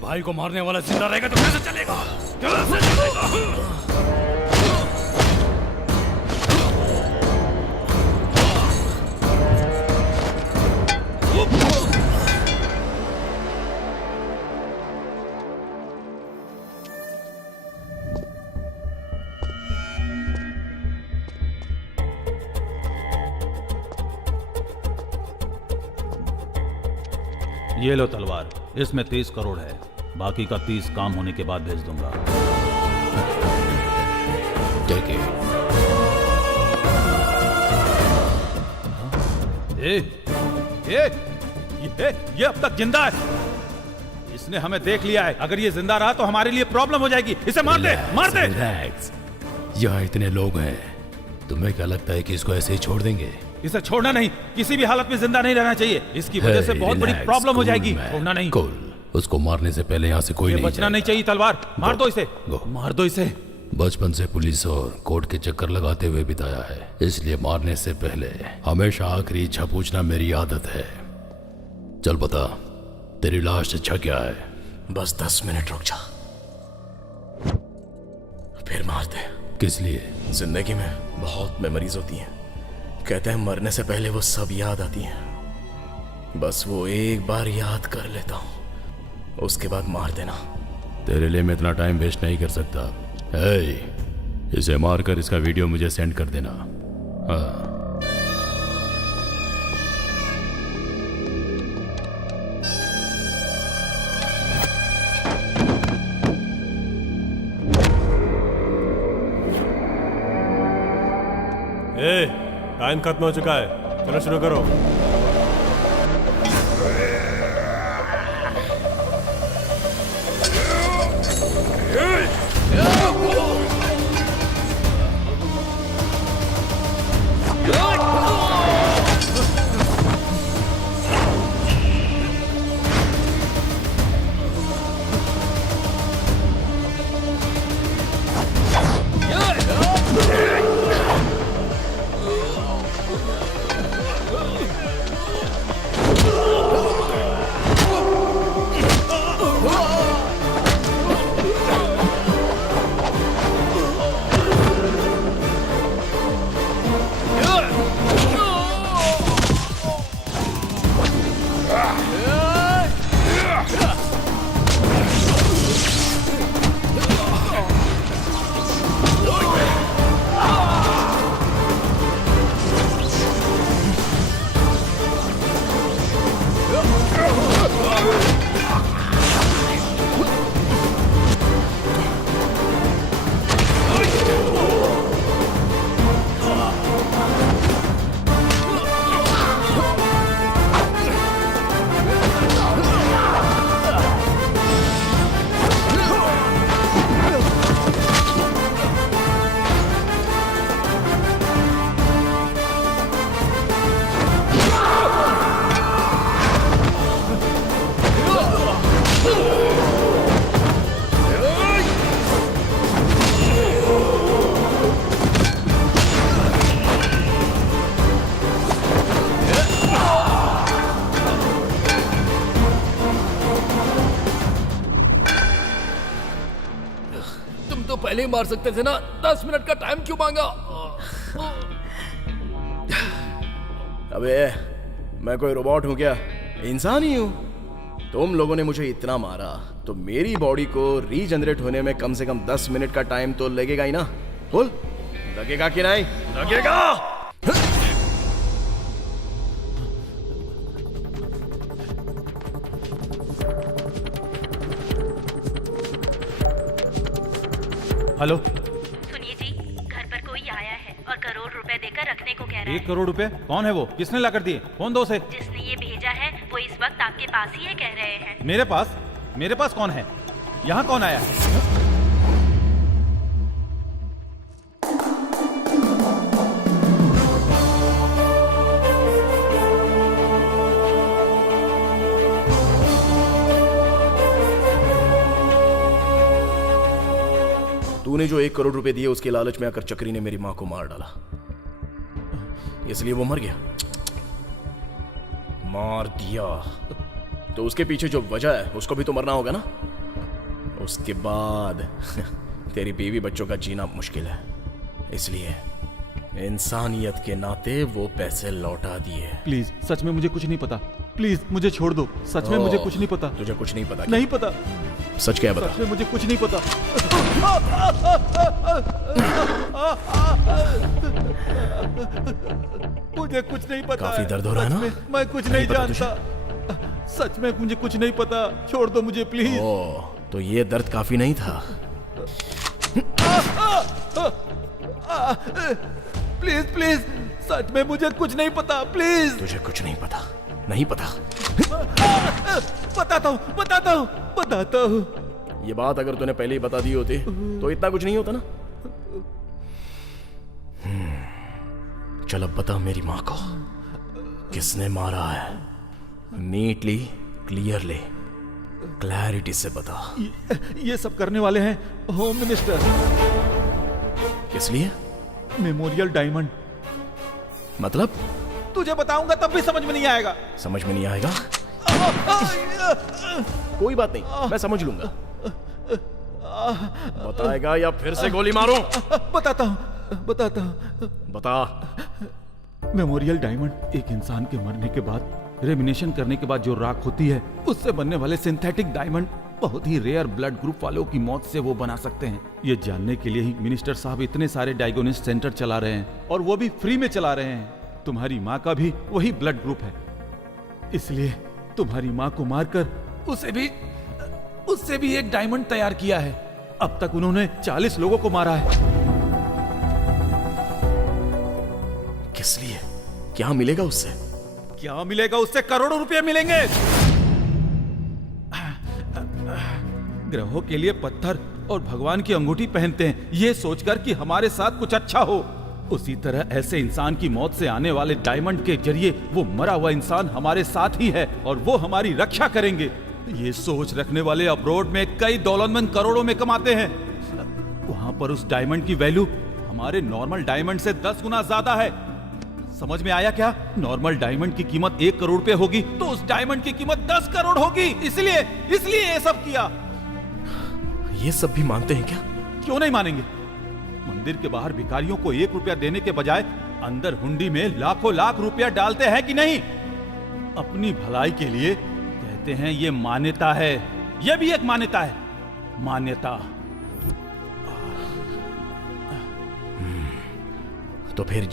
भाई को मारने वाला जिंदा रहेगा तो कैसे चलेगा? कैसे चलेगा? ये लो तलवार, इसमें 30 करोड़ है, बाकी का 30 काम होने के बाद भेज दूंगा। ठीक है। ये अब तक जिंदा है। इसने हमें देख लिया है। अगर ये जिंदा रहा तो हमारे लिए प्रॉब्लम हो जाएगी। इसे मार दे, मार दे। रिलैक्स। यहाँ इतने लोग हैं, तुम्हें क्या लगता है कि इसको ऐसे ही छोड़ देंगे? इसे छोड़ना नहीं, किसी भी हालत में जिंदा नहीं रहना चाहिए। इसकी वजह से बहुत बड़ी प्रॉब्लम हो जाएगी। छोड़ना नहीं। उसको मारने से पहले यहाँ से कोई नहीं बचना नहीं चाहिए। तलवार मार दो इसे, मार दो इसे। बचपन से पुलिस और कोर्ट के चक्कर लगाते हुए बिताया है, इसलिए मारने से पहले हमेशा आखिरी इच्छा पूछना मेरी आदत है। चल बता, तेरी लास्ट इच्छा क्या है? बस 10 मिनट रुक जा, फिर मार दे। किस लिए? जिंदगी में बहुत मेमोरीज होती हैं, कहते हैं मरने से पहले वो सब याद आती हैं। बस वो एक बार याद कर लेता हूँ, उसके बाद मार देना। तेरे लिए मैं इतना टाइम वेस्ट नहीं कर सकता। इसे मारकर इसका वीडियो मुझे सेंड कर देना। हाँ। टाइम खत्म हो चुका है, चलो शुरू करो। पहले ही मार सकते थे ना, 10 मिनट का टाइम क्यों मांगा? अबे मैं कोई रोबोट हूं क्या? इंसान ही हूँ। तुम लोगों ने मुझे इतना मारा तो मेरी बॉडी को रीजनरेट होने में कम से कम 10 मिनट का टाइम तो लगेगा ही ना। बोल, लगेगा कि नहीं? लगेगा। हेलो, सुनिए जी, घर पर कोई आया है और करोड़ रुपए देकर रखने को कह रहा है। 1 करोड़ रुपए? कौन है वो? किसने ला कर दिए? फोन दो उसे। जिसने ये भेजा है वो इस वक्त आपके पास ही है कह रहे हैं। मेरे पास? मेरे पास कौन है? यहाँ कौन आया है? तूने जो 1 करोड़ रुपए दिए उसके लालच में आकर चक्री ने मेरी माँ को मार डाला, इसलिए वो मर गया। मार दिया तो उसके पीछे जो वजह है उसको भी तो मरना होगा ना। उसके बाद तेरी बीवी बच्चों का जीना मुश्किल है, इसलिए इंसानियत के नाते वो पैसे लौटा दिए। प्लीज, सच में मुझे कुछ नहीं पता। प्लीज मुझे छोड़ दो। सच में मुझे कुछ नहीं पता। तुझे कुछ नहीं पता? नहीं पता। सच क्या बता? सच में मुझे कुछ नहीं पता। मुझे कुछ नहीं पता। काफी दर्द हो रहा है ना? मैं कुछ नहीं जानता। सच में मुझे कुछ नहीं पता। छोड़ दो मुझे प्लीज। तो ये दर्द काफी नहीं था। प्लीज प्लीज, सच में मुझे कुछ नहीं पता। प्लीज। तुझे कुछ नहीं पता? नहीं पता? बताता हूँ। ये बात अगर तूने पहले ही बता दी होती तो इतना कुछ नहीं होता ना। चल अब बता मेरी माँ को किसने मारा है। नीटली, क्लियरली, क्लैरिटी से बता। ये सब करने वाले हैं होम मिनिस्टर। किस लिए? Memorial diamond. मतलब? तुझे बताऊंगा तब भी समझ में नहीं आएगा। समझ में नहीं आएगा? कोई बात नहीं, मैं समझ लूंगा। बताएगा या फिर से गोली मारूं? बताता हूँ। बता। मेमोरियल डायमंड एक इंसान के मरने के बाद, रेमिनेशन करने के बाद जो राख होती है, उससे बनने वाले सिंथेटिक डायमंड बहुत ही रेयर ब्लड ग्रुप वालों की मौत से वो बना सकते हैं। ये जानने के लिए ही मिनिस्टर साहब इतने सारे डायग्नोसिस सेंटर चला रहे हैं, और वो भी फ्री में चला रहे हैं। तुम्हारी माँ का भी वही ब्लड ग्रुप है, इसलिए तुम्हारी माँ को मारकर उससे भी एक डायमंड तैयार किया है। अब तक उन्होंने 40 लोगों को मारा है। किस लिए? क्या मिलेगा उससे? क्या मिलेगा उससे? करोड़ों रुपए मिलेंगे। ग्रहों के लिए पत्थर और भगवान की अंगूठी पहनते हैं, ये सोचकर कि हमारे साथ कुछ अच्छा हो। उसी तरह ऐसे इंसान की मौत से आने वाले डायमंड के जरिए वो मरा हुआ इंसान हमारे साथ ही है और वो हमारी रक्षा करेंगे। ये सोच रखने वाले अब्रॉड में कई दौलतमंद करोड़ों में कमाते हैं। वहां पर उस डायमंड की वैल्यू हमारे नॉर्मल डायमंड से 10 गुना ज्यादा है। समझ में आया क्या? नॉर्मल डायमंड की कीमत 1 करोड़ रुपए होगी तो उस डायमंड की कीमत 10 करोड़ होगी। इसलिए ये सब किया। ये सब भी मानते हैं क्या? क्यों नहीं मानेंगे? मंदिर के बाहर भिखारियों को 1 रुपया देने के बजाय अंदर हुंडी में लाखों लाख रुपया डालते हैं कि नहीं? अपनी भलाई के लिए कहते हैं ये मान्यता है। ये भी एक मान्यता है। मान्यता। तो फिर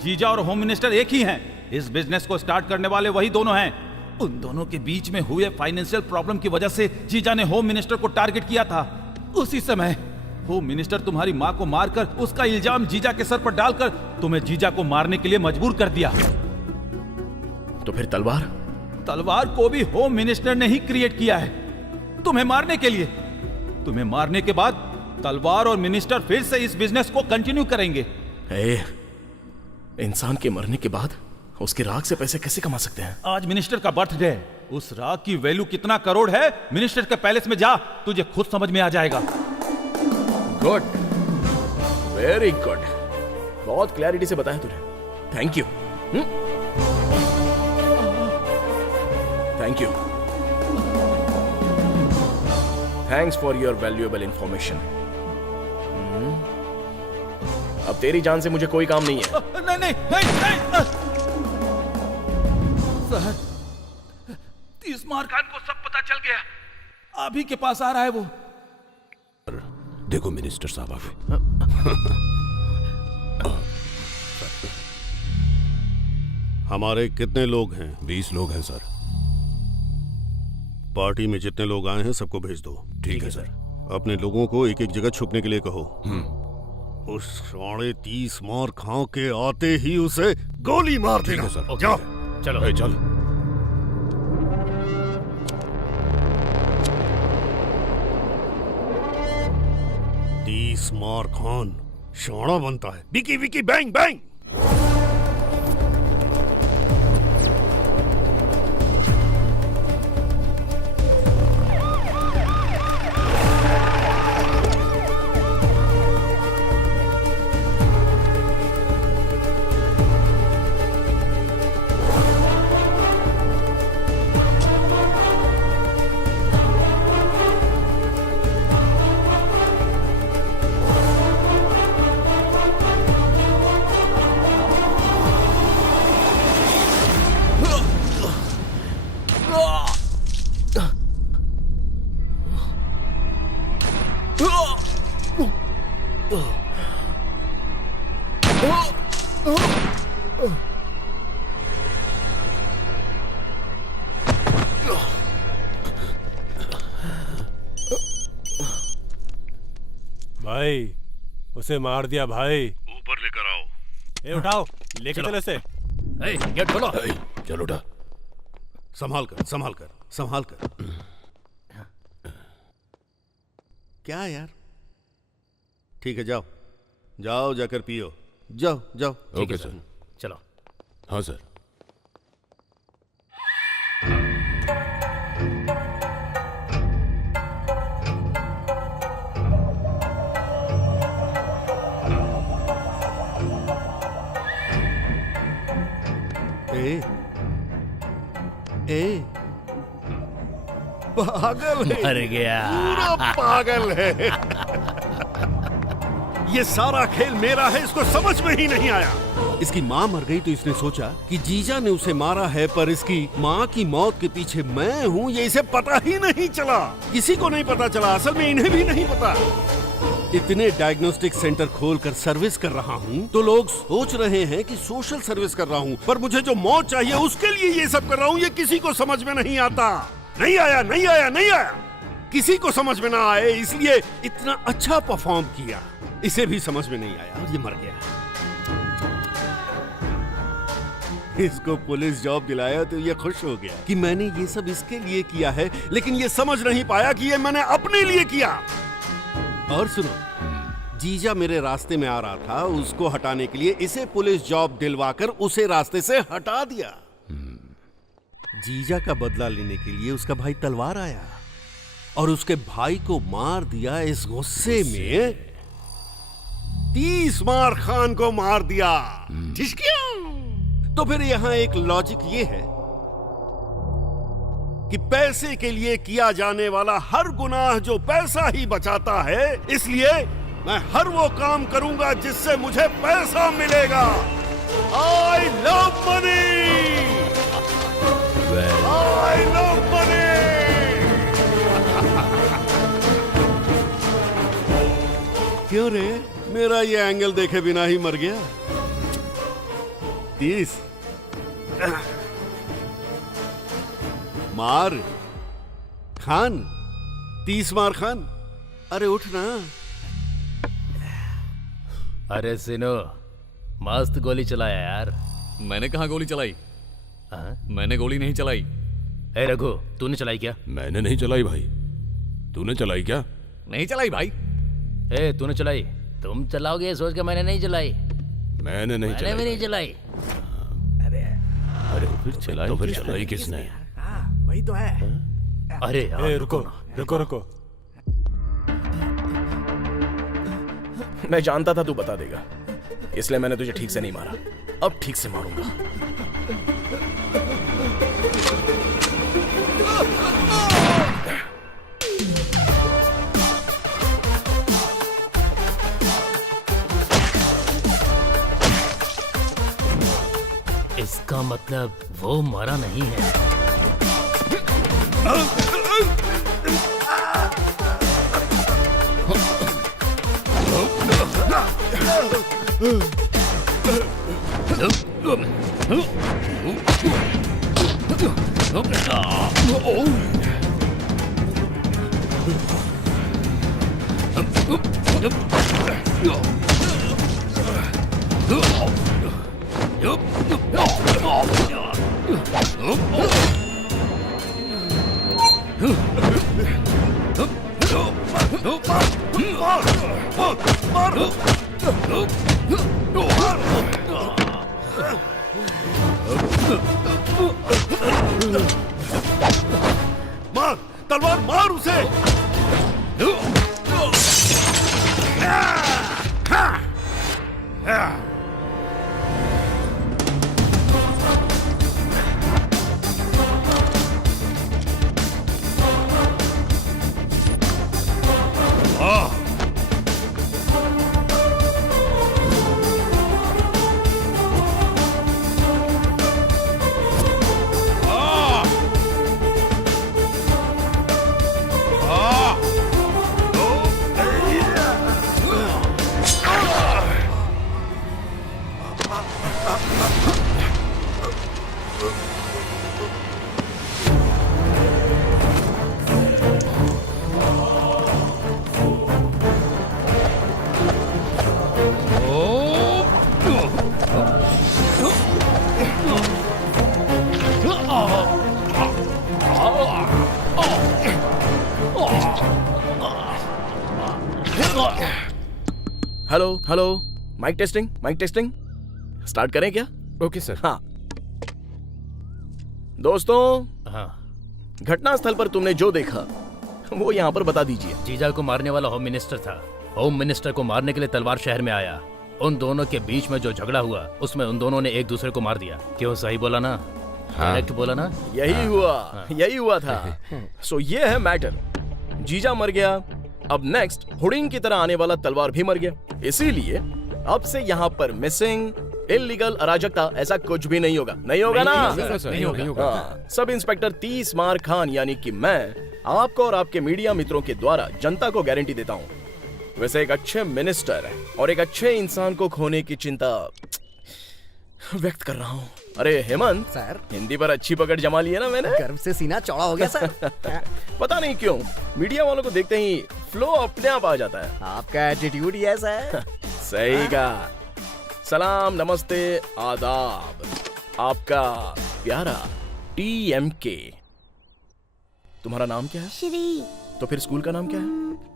जीजा और होम मिनिस्टर एक ही हैं। इस बिजनेस को स्टार्ट करने वाले वही दोनों हैं। उन दोनों के बीच में हुए फाइनेंशियल प्रॉब्लम की वजह से जीजा ने होम मिनिस्टर को टारगेट किया था। उसी समय होम मिनिस्टर तुम्हारी माँ को मारकर उसका इल्जाम जीजा के सर पर डालकर तुम्हें जीजा को मारने के लिए मजबूर कर दिया। तो फिर तलवार को भी होम मिनिस्टर ने ही क्रिएट किया है तुम्हें मारने के लिए। तुम्हें मारने के बाद तलवार और मिनिस्टर फिर से इस बिजनेस को कंटिन्यू करेंगे। इंसान के मरने के बाद उसकी राख से पैसे कैसे कमा सकते हैं? आज मिनिस्टर का बर्थडे है। उस राख की वैल्यू कितना करोड़ है, मिनिस्टर के पैलेस में जा, तुझे खुद समझ में आ जाएगा। Good, very good. बहुत क्लैरिटी से बताया तूने। Thank you. Thank you. Thanks for your valuable information. अब तेरी जान से मुझे कोई काम नहीं है। नहीं। सर, तीसमार खान को सब पता चल गया। आप ही के पास आ रहा है वो। देखो मिनिस्टर साहब आ गए। हमारे कितने लोग हैं? 20 लोग हैं सर। पार्टी में जितने लोग आए हैं सबको भेज दो। ठीक है सर। अपने लोगों को एक एक जगह छुपने के लिए कहो। उस 30 मार खां के आते ही उसे गोली मार देना। सर जाओ चलो चल। 30 मार खान शाना बनता है। Vicky Vicky bang bang. भाई उसे मार दिया भाई। ऊपर लेकर आओ। ए उठाओ, लेके चलो इसे। गेट खोलो। चलो उठा। संभाल कर संभाल कर संभाल कर। क्या यार? ठीक है जाओ जाओ जाकर पियो। जाओ जाओ। Okay sir. चलो। हाँ सर। ए पागल है। मर गया। पूरा पागल है। ये सारा खेल मेरा है, इसको समझ में ही नहीं आया। इसकी माँ मर गई तो इसने सोचा कि जीजा ने उसे मारा है, पर इसकी माँ की मौत के पीछे मैं हूँ ये इसे पता ही नहीं चला। किसी को नहीं पता चला, असल में इन्हें भी नहीं पता। इतने डायग्नोस्टिक सेंटर खोलकर सर्विस कर रहा हूँ तो लोग सोच रहे हैं कि सोशल सर्विस कर रहा हूँ, पर मुझे जो मौत चाहिए उसके लिए ये सब कर रहा हूँ। ये किसी को समझ में नहीं आता। नहीं आया नहीं आया नहीं आया। किसी को समझ में ना आए इसलिए इतना अच्छा परफॉर्म किया। इसे भी समझ में नहीं आया और ये मर गया। इसको पुलिस जॉब दिलाया तो ये खुश हो गया कि मैंने ये सब इसके लिए किया है, लेकिन ये समझ नहीं पाया कि ये मैंने अपने लिए किया। और सुनो, जीजा मेरे रास्ते में आ रहा था, उसको हटाने के लिए इसे पुलिस जॉब दिलवाकर उसे रास्ते से हटा दिया। जीजा का बदला लेने के लिए उसका भाई तलवार आया और उसके भाई को मार दिया। इस गुस्से में 30 मार खान को मार दिया। तो फिर यहां एक लॉजिक ये है कि पैसे के लिए किया जाने वाला हर गुनाह जो पैसा ही बचाता है, इसलिए मैं हर वो काम करूंगा जिससे मुझे पैसा मिलेगा। I love money. I love money. क्यों रे, मेरा ये एंगल देखे बिना ही मर गया। 30 मार खान, 30 मार खान। अरे उठ ना। अरे सिनो, मस्त गोली चलाया यार। मैंने कहाँ गोली चलाई? मैंने गोली नहीं चलाई। ए रघु, तूने चलाई क्या? मैंने नहीं चलाई भाई। तूने चलाई क्या? नहीं चलाई भाई। ए तूने चलाई? तुम चलाओगे सोच के मैंने नहीं चलाई। मैंने नहीं मैंने भी नहीं चलाई। अरे फिर चलाई, तो फिर चलाई किसने? वही तो है। अरे यार रुको रुको रुको। मैं जानता था तू बता देगा, इसलिए मैंने तुझे ठीक से नहीं मारा। अब ठीक से मारूंगा। इसका मतलब वो मरा नहीं है। मार, तलवार मार उसे। Hello hello, mic testing, mic testing. Start करें क्या? Okay sir. हाँ दोस्तों, हाँ, घटना स्थल पर तुमने जो देखा वो यहाँ पर बता दीजिए। जीजा को मारने वाला होम मिनिस्टर था। होम मिनिस्टर को मारने के लिए तलवार शहर में आया। उन दोनों के बीच में जो झगड़ा हुआ उसमें उन दोनों ने एक दूसरे को मार दिया। क्यों, सही बोला ना? करेक्ट बोला ना? यही हुआ, यही हुआ था। सो ये है मैटर। जीजा मर गया, अब नेक्स्ट हुडिंग की तरह आने वाला तलवार भी मर गया। इसीलिए अब से यहाँ पर मिसिंग, इल्लीगल, अराजकता ऐसा कुछ भी नहीं होगा। नहीं होगा ना? नहीं होगा। सब इंस्पेक्टर 30 मार खान यानी कि मैं आपको और आपके मीडिया मित्रों के द्वारा जनता को गारंटी देता हूँ। वैसे एक अच्छे मिनिस्टर और एक अच्छे इंसान को खोने की चिंता व्यक्त कर रहा हूँ। अरे हेमंत सर, हिंदी पर अच्छी पकड़ जमा ली है ना मैंने। गर्व से सीना चौड़ा हो गया सर। पता नहीं क्यों मीडिया वालों को देखते ही फ्लो अपने आप आ जाता है। आपका एटीट्यूड ही ऐसा है। सही कहा। सलाम, नमस्ते, आदाब। आपका प्यारा TMK। तुम्हारा नाम क्या है? श्री। तो फिर स्कूल का नाम क्या है?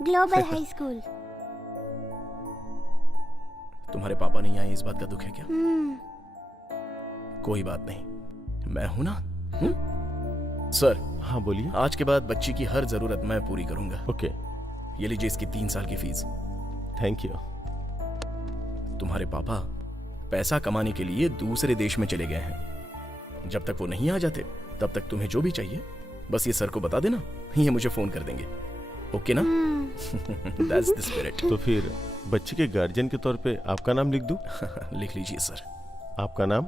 Global high school. तुम्हारे पापा नहीं आए, इस बात का दुख है क्या? कोई बात नहीं, मैं हूं ना। सर। हाँ बोलिए। आज के बाद बच्ची की हर जरूरत मैं पूरी करूंगा। ओके। ये लीजिए इसकी 3 साल की फीस। Thank you. तुम्हारे पापा पैसा कमाने के लिए दूसरे देश में चले गए हैं। जब तक वो नहीं आ जाते तब तक तुम्हें जो भी चाहिए बस ये सर को बता देना, ये मुझे फोन कर देंगे। ओके ना? That's the spirit। तो फिर बच्चे के गार्जियन के तौर पे आपका नाम लिख दूं? लिख लीजिए सर। आपका नाम?